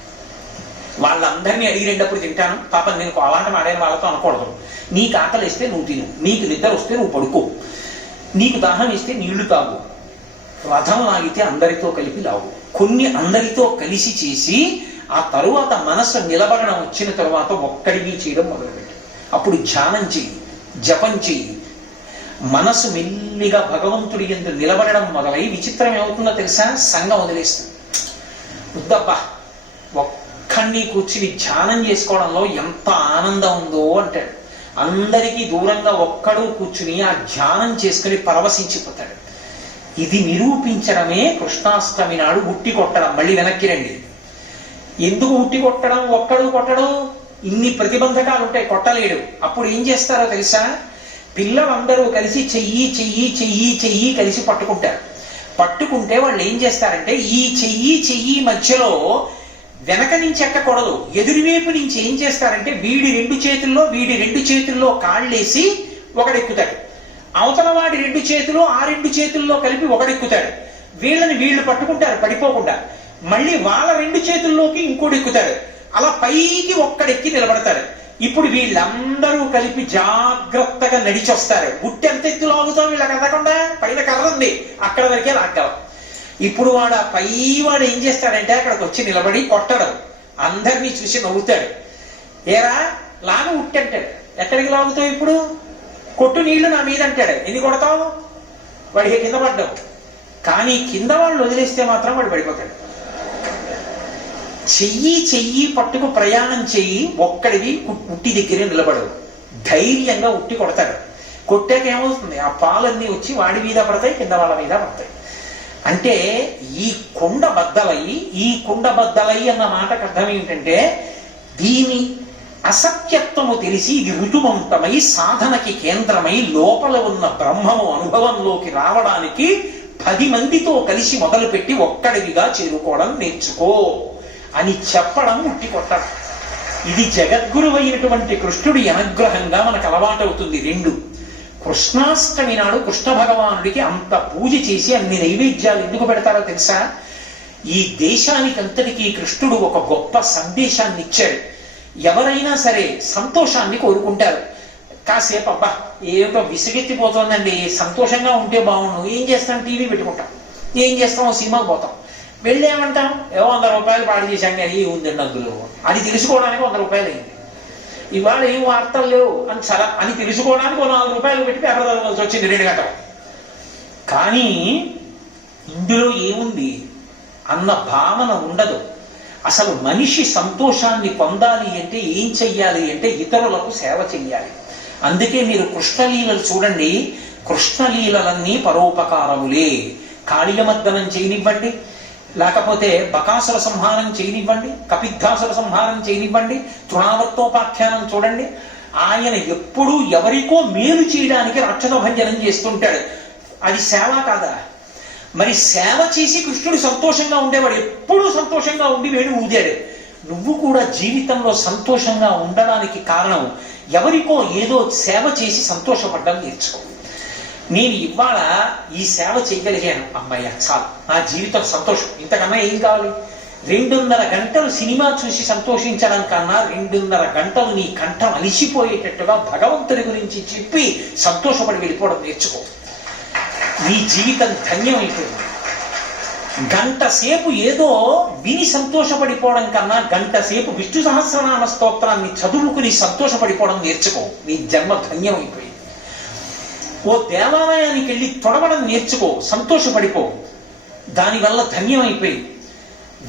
వాళ్ళందరినీ అడిగి రెండప్పుడు తింటాను, పాపం నేను కోలాటం ఆడాను వాళ్ళతో అనకూడదు. నీకు ఆకలిస్తే నువ్వు తిను, నీకు నిద్ర వస్తే నువ్వు పడుకో, నీకు దాహం ఇస్తే నీళ్లు తాగు, రథం లాగితే అందరితో కలిపి లాగు. కొన్ని అందరితో కలిసి చేసి ఆ తరువాత మనసు నిలబడడం వచ్చిన తరువాత ఒక్కడివి చేయడం మొదలుపెట్టు. అప్పుడు ధ్యానం చెయ్యి, జపం చెయ్యి. మనసు మెల్లిగా భగవంతుడి యందు నిలబడడం మొదలై విచిత్రం ఏమవుతుందో తెలుసా? సంఘం వదిలేస్తుంది. వద్దబ్బా, ఒక్కడిని కూర్చుని ధ్యానం చేసుకోవడంలో ఎంత ఆనందం ఉందో అంటాడు. అందరికీ దూరంగా ఒక్కడు కూర్చుని ఆ ధ్యానం చేసుకుని పరవశించిపోతాడు. ఇది నిరూపించడమే కృష్ణాష్టమి నాడు ఉట్టి కొట్టడం. మళ్ళీ వెనక్కి రండి. ఎందుకు ఉట్టి కొట్టడం? ఒక్కడు కొట్టడం, ఇన్ని ప్రతిబంధకాలు ఉంటాయి, కొట్టలేడు. అప్పుడు ఏం చేస్తారో తెలుసా? పిల్లలందరూ కలిసి చెయ్యి చెయ్యి చెయ్యి చెయ్యి కలిసి పట్టుకుంటారు. పట్టుకుంటే వాళ్ళు ఏం చేస్తారంటే ఈ చెయ్యి చెయ్యి మధ్యలో వెనక నుంచి ఎక్కకూడదు, ఎదురువైపు నుంచి ఏం చేస్తారంటే వీడి రెండు చేతుల్లో కాళ్ళేసి ఒకడెక్కుతాడు, అవతల వాడి రెండు చేతులు ఆ రెండు చేతుల్లో కలిపి ఒకడెక్కుతాడు. వీళ్ళని వీళ్ళు పట్టుకుంటారు పడిపోకుండా. మళ్ళీ వాళ్ళ రెండు చేతుల్లోకి ఇంకోటి ఎక్కుతాడు. అలా పైకి ఒక్కడెక్కి నిలబడతాడు. ఇప్పుడు వీళ్ళందరూ కలిపి జాగ్రత్తగా నడిచొస్తారు. గుట్టి ఎంత ఎత్తు లాగుతాం వీళ్ళకి అందకుండా, పైన కర్ర ఉంది అక్కడ వరకే లాగలం. ఇప్పుడు వాడు ఆ పైవాడు ఏం చేస్తాడంటే అక్కడికి వచ్చి నిలబడి కొట్టడం, అందరినీ చూసి నవ్వుతాడు. ఏరా లాగ ఉట్టి అంటాడు. ఎక్కడికి లాగుతావు ఇప్పుడు? కొట్టు నీళ్లు నా మీద అంటాడు. ఎన్ని కొడతావు? వాడికి కింద పడ్డావు. కానీ కింద వాళ్ళు వదిలేస్తే మాత్రం వాడు పడిపోతాడు. చెయ్యి చెయ్యి పట్టుకు ప్రయాణం చెయ్యి, ఒక్కడివి ఉట్టి దగ్గరే నిలబడవు. ధైర్యంగా ఉట్టి కొడతాడు. కొట్టాక ఏమవుతుంది? ఆ పాలన్నీ వచ్చి వాడి మీద పడతాయి, కింద వాళ్ళ మీద పడతాయి. అంటే ఈ కుండ బద్దలై అన్న మాటకు అర్థం ఏంటంటే దీని అసత్యత్వము తెలిసి ఇది ఋతుమంతమై సాధనకి కేంద్రమై లోపల ఉన్న బ్రహ్మము అనుభవంలోకి రావడానికి 10 మందితో కలిసి మొదలుపెట్టి ఒక్కడివిగా చేరుకోవడం నేర్చుకో అని చెప్పడం ఉట్టి కొట్టడం. ఇది జగద్గురు అయినటువంటి కృష్ణుడి అనుగ్రహంగా మనకు అలవాటవుతుంది. 2, కృష్ణాష్టమి నాడు కృష్ణ భగవానుడికి అంత పూజ చేసి అన్ని నైవేద్యాలు ఎందుకు పెడతారో తెలుసా? ఈ దేశానికంతటికీ కృష్ణుడు ఒక గొప్ప సందేశాన్ని ఇచ్చాడు. ఎవరైనా సరే సంతోషాన్ని కోరుకుంటారు. కాసేపు అబ్బా ఏమిటో విసిగెత్తిపోతుందండి, సంతోషంగా ఉంటే బాగుండు, ఏం చేస్తాం? టీవీ పెట్టుకుంటాం. ఏం చేస్తాం? సినిమాకి పోతాం. వెళ్ళేమంటాం? ఏవో 100 రూపాయలు పాడు చేశాం కానీ ఉందండి అందులో అని తెలుసుకోవడానికి 100 రూపాయలు అయింది. ఇవాళ ఏం వార్తలు లేవు అని తెలుసుకోవడానికి 4 రూపాయలు పెట్టి పేపర్ చదవాల్సి వచ్చింది 2 గంటలు. కానీ ఇందులో ఏముంది అన్న భావన ఉండదు. అసలు మనిషి సంతోషాన్ని పొందాలి అంటే ఏం చెయ్యాలి అంటే ఇతరులకు సేవ చెయ్యాలి. అందుకే మీరు కృష్ణలీలలు చూడండి. కృష్ణలీలలన్నీ పరోపకారములే. కాళీయమర్దనం చేయనివ్వండి, లేకపోతే బకాసుర సంహారం చేయనివ్వండి, కపిద్ధాసుర సంహారం చేయనివ్వండి, తృణావర్తోపాఖ్యానం చూడండి. ఆయన ఎప్పుడూ ఎవరికో మేలు చేయడానికి రాక్షస భంజనం చేస్తుంటాడు. అది సేవ కాదా? మరి సేవ చేసి కృష్ణుడు సంతోషంగా ఉండేవాడు. ఎప్పుడూ సంతోషంగా ఉండి వేడు ఊదాడు. నువ్వు కూడా జీవితంలో సంతోషంగా ఉండడానికి కారణం ఎవరికో ఏదో సేవ చేసి సంతోషపడ్డం నేర్చుకో. నేను ఇవాళ ఈ సేవ చేయగలిగాను, అమ్మయ్య చాలు, నా జీవితం సంతోషం, ఇంతకన్నా ఏం కావాలి? 2.5 గంటలు సినిమా చూసి సంతోషించడం కన్నా 2.5 గంటలు నీ కంఠం అలిసిపోయేటట్టుగా భగవంతుడి గురించి చెప్పి సంతోషపడి వెళ్ళిపోవడం నేర్చుకో. నీ జీవితం ధన్యమైపోయింది. 1 గంట సేపు ఏదో విని సంతోషపడిపోవడం కన్నా 1 గంట సేపు విష్ణు సహస్రనామ స్తోత్రాన్ని చదువుకుని సంతోషపడిపోవడం నేర్చుకో. నీ జన్మ ధన్యమైపోయింది. ఓ దేవాలయానికి వెళ్ళి తొడవడం నేర్చుకో, సంతోషపడిపో, దానివల్ల ధన్యమైపోయింది.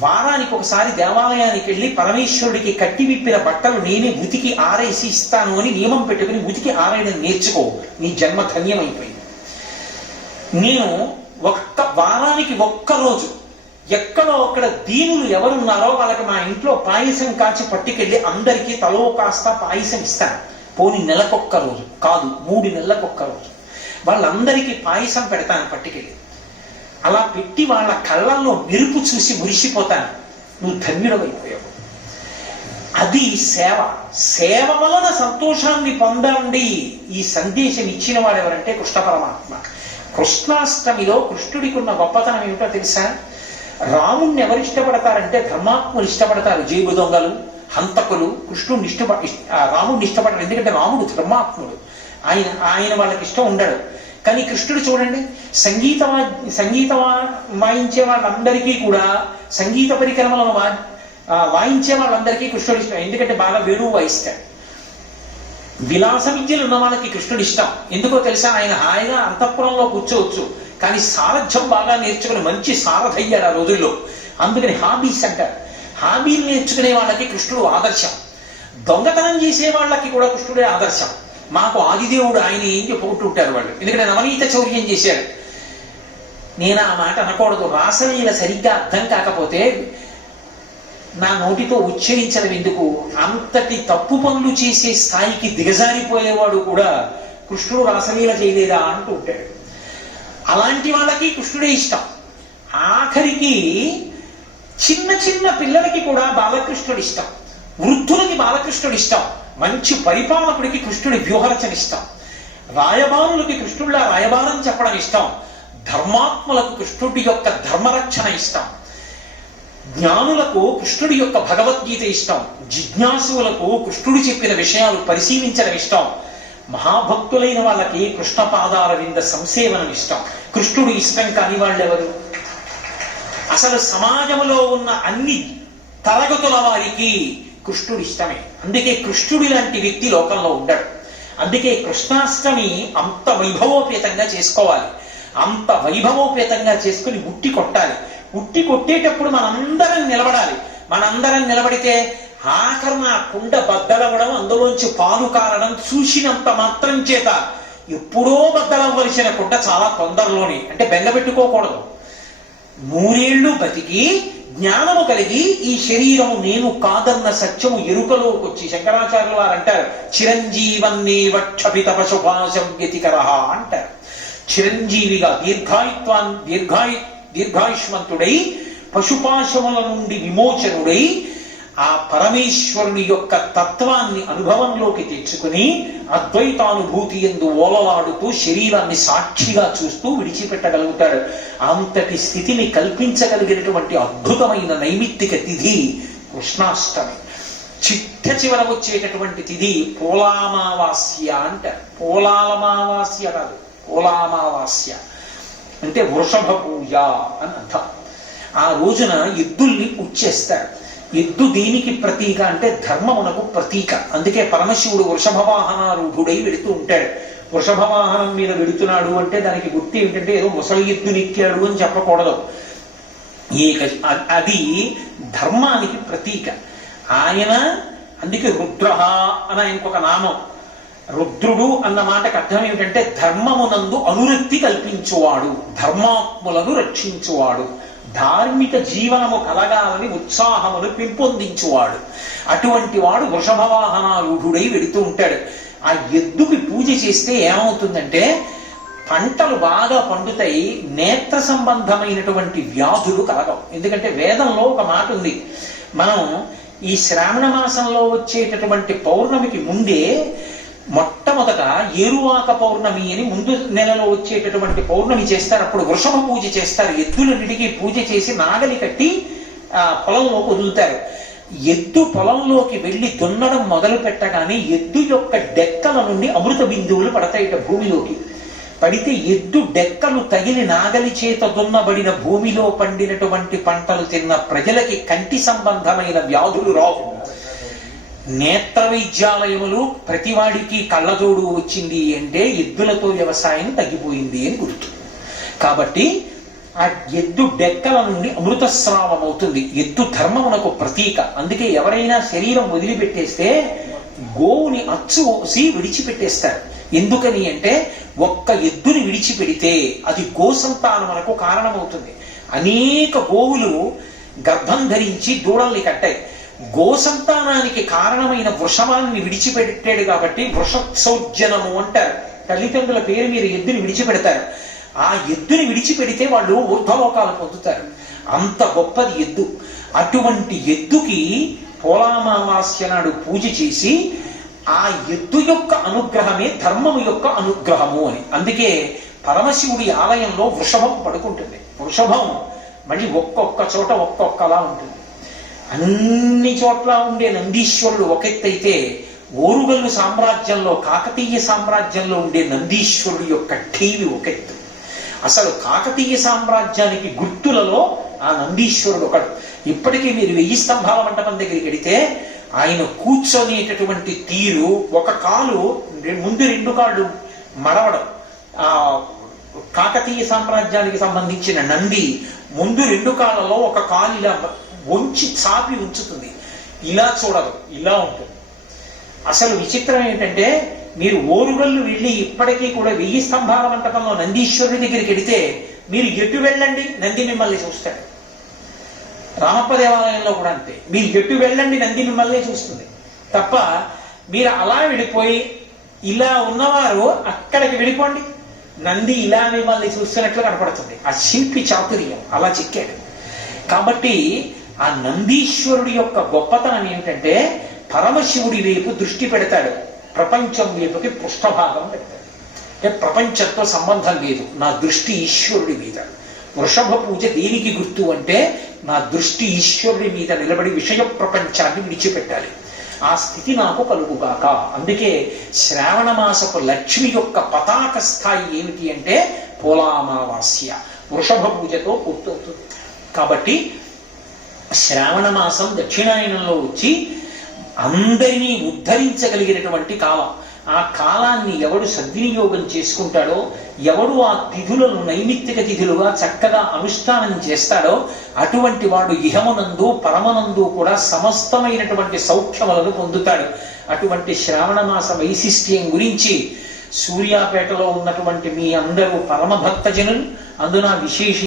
వారానికి ఒకసారి దేవాలయానికి వెళ్ళి పరమేశ్వరుడికి కట్టి విప్పిన బట్టలు నేనే ఉతికి ఆరేసి ఇస్తాను అని నియమం పెట్టుకుని ఉతికి ఆరేయడం నేర్చుకో, నీ జన్మ ధన్యమైపోయింది. నేను వారానికి 1 రోజు ఎక్కడో అక్కడ దీనులు ఎవరున్నారో వాళ్ళకి మా ఇంట్లో పాయసం కాచి పట్టుకెళ్ళి అందరికీ తలో కాస్త పాయసం ఇస్తాను. పోని నెలకొక్క రోజు కాదు, 3 నెలలకొక్క రోజు వాళ్ళందరికీ పాయసం పెడతాను పట్టుకెళ్ళి. అలా పెట్టి వాళ్ళ కళ్ళల్లో మెరుపు చూసి మురిసిపోతాను. నువ్వు ధన్యుడమైపోయావు. అది సేవ. సేవ వలన సంతోషాన్ని పొందండి. ఈ సందేశం ఇచ్చిన వాడు ఎవరంటే కృష్ణ పరమాత్మ. కృష్ణాష్టమిలో కృష్ణుడికి ఉన్న గొప్పతనం ఏమిటో తెలుసా? రాముణ్ణి ఎవరు ఇష్టపడతారంటే ధర్మాత్ములు ఇష్టపడతారు. జేబు దొంగలు, హంతకులు కృష్ణుడిని రాముడిని ఇష్టపడరు. ఎందుకంటే రాముడు ధర్మాత్ముడు, ఆయన వాళ్ళకి ఇష్టం ఉండడు. కానీ కృష్ణుడు చూడండి, సంగీత వాయించే వాళ్ళందరికీ కూడా, సంగీత పరికరములను వాయించే వాళ్ళందరికీ కృష్ణుడు ఇష్టం. ఎందుకంటే బాగా వేణువు వాయిస్తాడు. విలాస విద్యలు ఉన్న వాళ్ళకి కృష్ణుడు ఇష్టం. ఎందుకో తెలుసా? ఆయన హాయిగా అంతఃపురంలో కూర్చోవచ్చు, కానీ సారథ్యం బాగా నేర్చుకుని మంచి సారథయ్యాడు ఆ రోజుల్లో. అందుకని హాబీస్ అంటారు. హాబీలు నేర్చుకునే వాళ్ళకి కృష్ణుడు ఆదర్శం. దొంగతనం చేసే వాళ్ళకి కూడా కృష్ణుడే ఆదర్శం. మాకు ఆదిదేవుడు ఆయన ఏం చెప్పుకుంటుంటారు వాళ్ళు, ఎందుకంటే నవనీత చౌర్యం చేశాడు. నేను ఆ మాట అనకూడదు. రాసలీల సరిగ్గా అర్థం కాకపోతే నా నోటితో ఉచ్చరించడం ఎందుకు? అంతటి తప్పు పనులు చేసే స్థాయికి దిగజారిపోయేవాడు కూడా కృష్ణుడు రాసలీల చేయలేదా అంటూ ఉంటాడు. అలాంటి వాళ్ళకి కృష్ణుడే ఇష్టం. ఆఖరికి చిన్న చిన్న పిల్లలకి కూడా బాలకృష్ణుడు ఇష్టం, వృద్ధులకి బాలకృష్ణుడు ఇష్టం, మంచి పరిపాలకుడికి కృష్ణుడి వ్యూహరచన ఇష్టం, రాయబారులకి కృష్ణుడిలా రాయబారం చెప్పడం ఇష్టం, ధర్మాత్ములకు కృష్ణుడి యొక్క ధర్మరక్షణ ఇష్టం, జ్ఞానులకు కృష్ణుడి యొక్క భగవద్గీత ఇష్టం, జిజ్ఞాసువులకు కృష్ణుడు చెప్పిన విషయాలు పరిశీలించడం ఇష్టం, మహాభక్తులైన వాళ్ళకి కృష్ణ పాదాల వింద సంసేవనం ఇష్టం. కృష్ణుడు ఇష్టం కాని వాళ్ళెవరు? అసలు సమాజంలో ఉన్న అన్ని తరగతుల వారికి కృష్ణుడు ఇష్టమే. అందుకే కృష్ణుడి లాంటి వ్యక్తి లోకంలో ఉండడు. అందుకే కృష్ణాష్టమి అంత వైభవోపేతంగా చేసుకోవాలి. అంత వైభవోపేతంగా చేసుకుని ఉట్టి కొట్టాలి. ఉట్టి కొట్టేటప్పుడు మనందరం నిలబడాలి. మనందరం నిలబడితే ఆఖరణ కుండ బద్దలవ్వడం, అందులోంచి పాలు కారడం చూసినంత మాత్రం చేత ఎప్పుడో బద్దలవ్వలసిన కుండ చాలా తొందరలోనే, అంటే బెంగపెట్టుకోకూడదు. 100 ఏళ్ళు బతికి జ్ఞానము కలిగి ఈ శరీరము నేను కాదన్న సత్యము ఎరుకలోకి వచ్చి, శంకరాచార్యులు వారు అంటారు, చిరంజీవన్నేవ క్షపిత పశుపాశం వ్యతికర అంటారు. చిరంజీవిగా దీర్ఘాయుష్మంతుడై పశుపాశముల నుండి విమోచనుడై ఆ పరమేశ్వరుని యొక్క తత్వాన్ని అనుభవంలోకి తెచ్చుకుని అద్వైతానుభూతి యందు ఓలలాడుతూ శరీరాన్ని సాక్షిగా చూస్తూ విడిచిపెట్టగలుగుతాడు. అంతటి స్థితిని కల్పించగలిగినటువంటి అద్భుతమైన నైమిత్తిక తిథి కృష్ణాష్టమి. చిట్ట చివర వచ్చేటటువంటి తిథి పోలామావాస్య అంటారు. పోలాలమావాస్య కాదు, పోలామావాస్య అంటే వృషభ పూజ అని అర్థం. ఆ రోజున ఎద్దుల్ని పూజ చేస్తారు. ఎద్దు దేనికి ప్రతీక అంటే ధర్మమునకు ప్రతీక. అందుకే పరమశివుడు వృషభ వాహనారూఢుడై వెళుతూ ఉంటాడు. వృషభ వాహనం మీద వెళుతున్నాడు అంటే దానికి గుర్తు ఏమిటంటే ఏదో ముసలి ఎద్దు నెక్కాడు అని చెప్పకూడదు. అది ధర్మానికి ప్రతీక. ఆయన అందుకే రుద్ర అని ఆయనకు ఒక నామం. రుద్రుడు అన్న మాటకు అర్థం ఏమిటంటే ధర్మమునందు అనురక్తి కల్పించువాడు, ధర్మాత్ములను రక్షించువాడు, ధార్మిక జీవనము కలగాలని ఉత్సాహమును పెంపొందించువాడు. అటువంటి వాడు వృషభ వాహనారూఢుడై వెళుతూ ఉంటాడు. ఆ ఎద్దుకి పూజ చేస్తే ఏమవుతుందంటే పంటలు బాగా పండుతాయి, నేత్ర సంబంధమైనటువంటి వ్యాధులు కలగవు. ఎందుకంటే వేదంలో ఒక మాట ఉంది, మనం ఈ శ్రావణ మాసంలో వచ్చేటటువంటి పౌర్ణమికి ముందే మొట్టమొదట ఏరువాక పౌర్ణమి అని ముందు నెలలో వచ్చేటటువంటి పౌర్ణమి చేస్తారు. అప్పుడు వృషభ పూజ చేస్తారు. ఎద్దులన్నిటికీ పూజ చేసి నాగలి కట్టి పొలంలోకి వదులుతారు. ఎద్దు పొలంలోకి వెళ్ళి దున్నడం మొదలు పెట్టగానే ఎద్దు యొక్క డెక్కల నుండి అమృత బిందువులు పడతాయిట భూమిలోకి. పడితే ఎద్దు డెక్కలు తగిలి నాగలి చేత దున్నబడిన భూమిలో పండినటువంటి పంటలు తిన్న ప్రజలకి కంటి సంబంధమైన వ్యాధులు రావు. నేత్ర వైద్యాలయములు ప్రతివాడికి కళ్ళజోడు వచ్చింది అంటే ఎద్దులతో వ్యవసాయం తగ్గిపోయింది అని గుర్తు. కాబట్టి ఆ ఎద్దు డెక్కల నుండి అమృతస్రావం అవుతుంది. ఎద్దు ధర్మమునకు ప్రతీక. అందుకే ఎవరైనా శరీరం వదిలిపెట్టేస్తే గోవుని అచ్చుసి విడిచిపెట్టేస్తారు. ఎందుకని అంటే ఒక్క ఎద్దుని విడిచిపెడితే అది గోసంతానమునకు కారణమవుతుంది. అనేక గోవులు గర్భం ధరించి దూడల్ని కట్టాయి. గోసంతానానికి కారణమైన వృషభాన్ని విడిచిపెట్టాడు కాబట్టి వృషసౌజ్జనము అంటారు. తల్లిదండ్రుల పేరు మీరు ఎద్దుని విడిచిపెడతారు. ఆ ఎద్దుని విడిచిపెడితే వాళ్ళు ఊర్ధ్వలోకాలు పొందుతారు. అంత గొప్పది ఎద్దు. అటువంటి ఎద్దుకి పోలామావాస్య నాడు పూజ చేసి ఆ ఎద్దు యొక్క అనుగ్రహమే ధర్మము యొక్క అనుగ్రహము అని. అందుకే పరమశివుడి ఆలయంలో వృషభం పడుకుంటుంది. వృషభం మళ్ళీ ఒక్కొక్క చోట ఒక్కొక్కలా ఉంటుంది. అన్ని చోట్ల ఉండే నందీశ్వరుడు ఒక ఎత్తైతే ఓరుగల్లు సామ్రాజ్యంలో, కాకతీయ సామ్రాజ్యంలో ఉండే నందీశ్వరుడు యొక్క ఠీవి ఒక ఎత్తు. అసలు కాకతీయ సామ్రాజ్యానికి గుర్తులలో ఆ నందీశ్వరుడు ఒకడు. ఇప్పటికీ మీరు 1000 స్తంభాల మంటపం దగ్గరికి వెడితే ఆయన కూర్చొనేటటువంటి తీరు, ఒక కాలు ముందు 2 కాళ్ళు మడవడం. ఆ కాకతీయ సామ్రాజ్యానికి సంబంధించిన నంది ముందు 2 కాళ్ళలో ఒక కాలు ఇలా వంచి చాపి ఉంచుతుంది, ఇలా చూడదు, ఇలా ఉంటుంది. అసలు విచిత్రం ఏంటంటే మీరు ఓరుగల్లు వెళ్ళి ఇప్పటికీ కూడా 1000 స్తంభాల మంటపంలో నందీశ్వరుడి దగ్గరికి వెడితే మీరు ఎటు వెళ్ళండి నంది మిమ్మల్ని చూస్తాడు. రామప్ప దేవాలయంలో కూడా అంతే, మీరు ఎటు వెళ్ళండి నంది మిమ్మల్ని చూస్తుంది తప్ప మీరు అలా వెళ్ళిపోయి ఇలా ఉన్నవారు అక్కడికి వెళ్ళిపోండి నంది ఇలా మిమ్మల్ని చూస్తున్నట్లు కనపడుతుంది. ఆ శిల్పి చాతుర్యం అలా చిక్కాడు. కాబట్టి ఆ నందీశ్వరుడి యొక్క గొప్పతనం ఏమిటంటే పరమశివుడి వైపు దృష్టి పెడతాడు, ప్రపంచం వైపుకి పృష్ఠభాగం పెడతాడు. అంటే ప్రపంచంతో సంబంధం లేదు, నా దృష్టి ఈశ్వరుడి మీద. వృషభ పూజ దేనికి గుర్తు అంటే నా దృష్టి ఈశ్వరుడి మీద నిలబడి విషయ ప్రపంచాన్ని విడిచిపెట్టాలి. ఆ స్థితి నాకు కలుగుగాక. అందుకే శ్రావణ మాసపు లక్ష్మి యొక్క పతాక స్థాయి ఏమిటి అంటే పోలామావాస్య, వృషభ పూజతో పూర్తవుతుంది. కాబట్టి శ్రావణ మాసం దక్షిణాయనంలో వచ్చి అందరినీ ఉద్ధరించగలిగినటువంటి కాలం. ఆ కాలాన్ని ఎవడు సద్వినియోగం చేసుకుంటాడో, ఎవడు ఆ తిథులను నైమిత్తిక తిథులుగా చక్కగా అనుష్ఠానం చేస్తాడో అటువంటి వాడు ఇహమునందు పరమనందు కూడా సమస్తమైనటువంటి సౌఖ్యములను పొందుతాడు. అటువంటి శ్రావణ మాస వైశిష్ట్యం గురించి సూర్యాపేటలో ఉన్నటువంటి మీ అందరూ పరమభక్తజనులు, అందున విశేష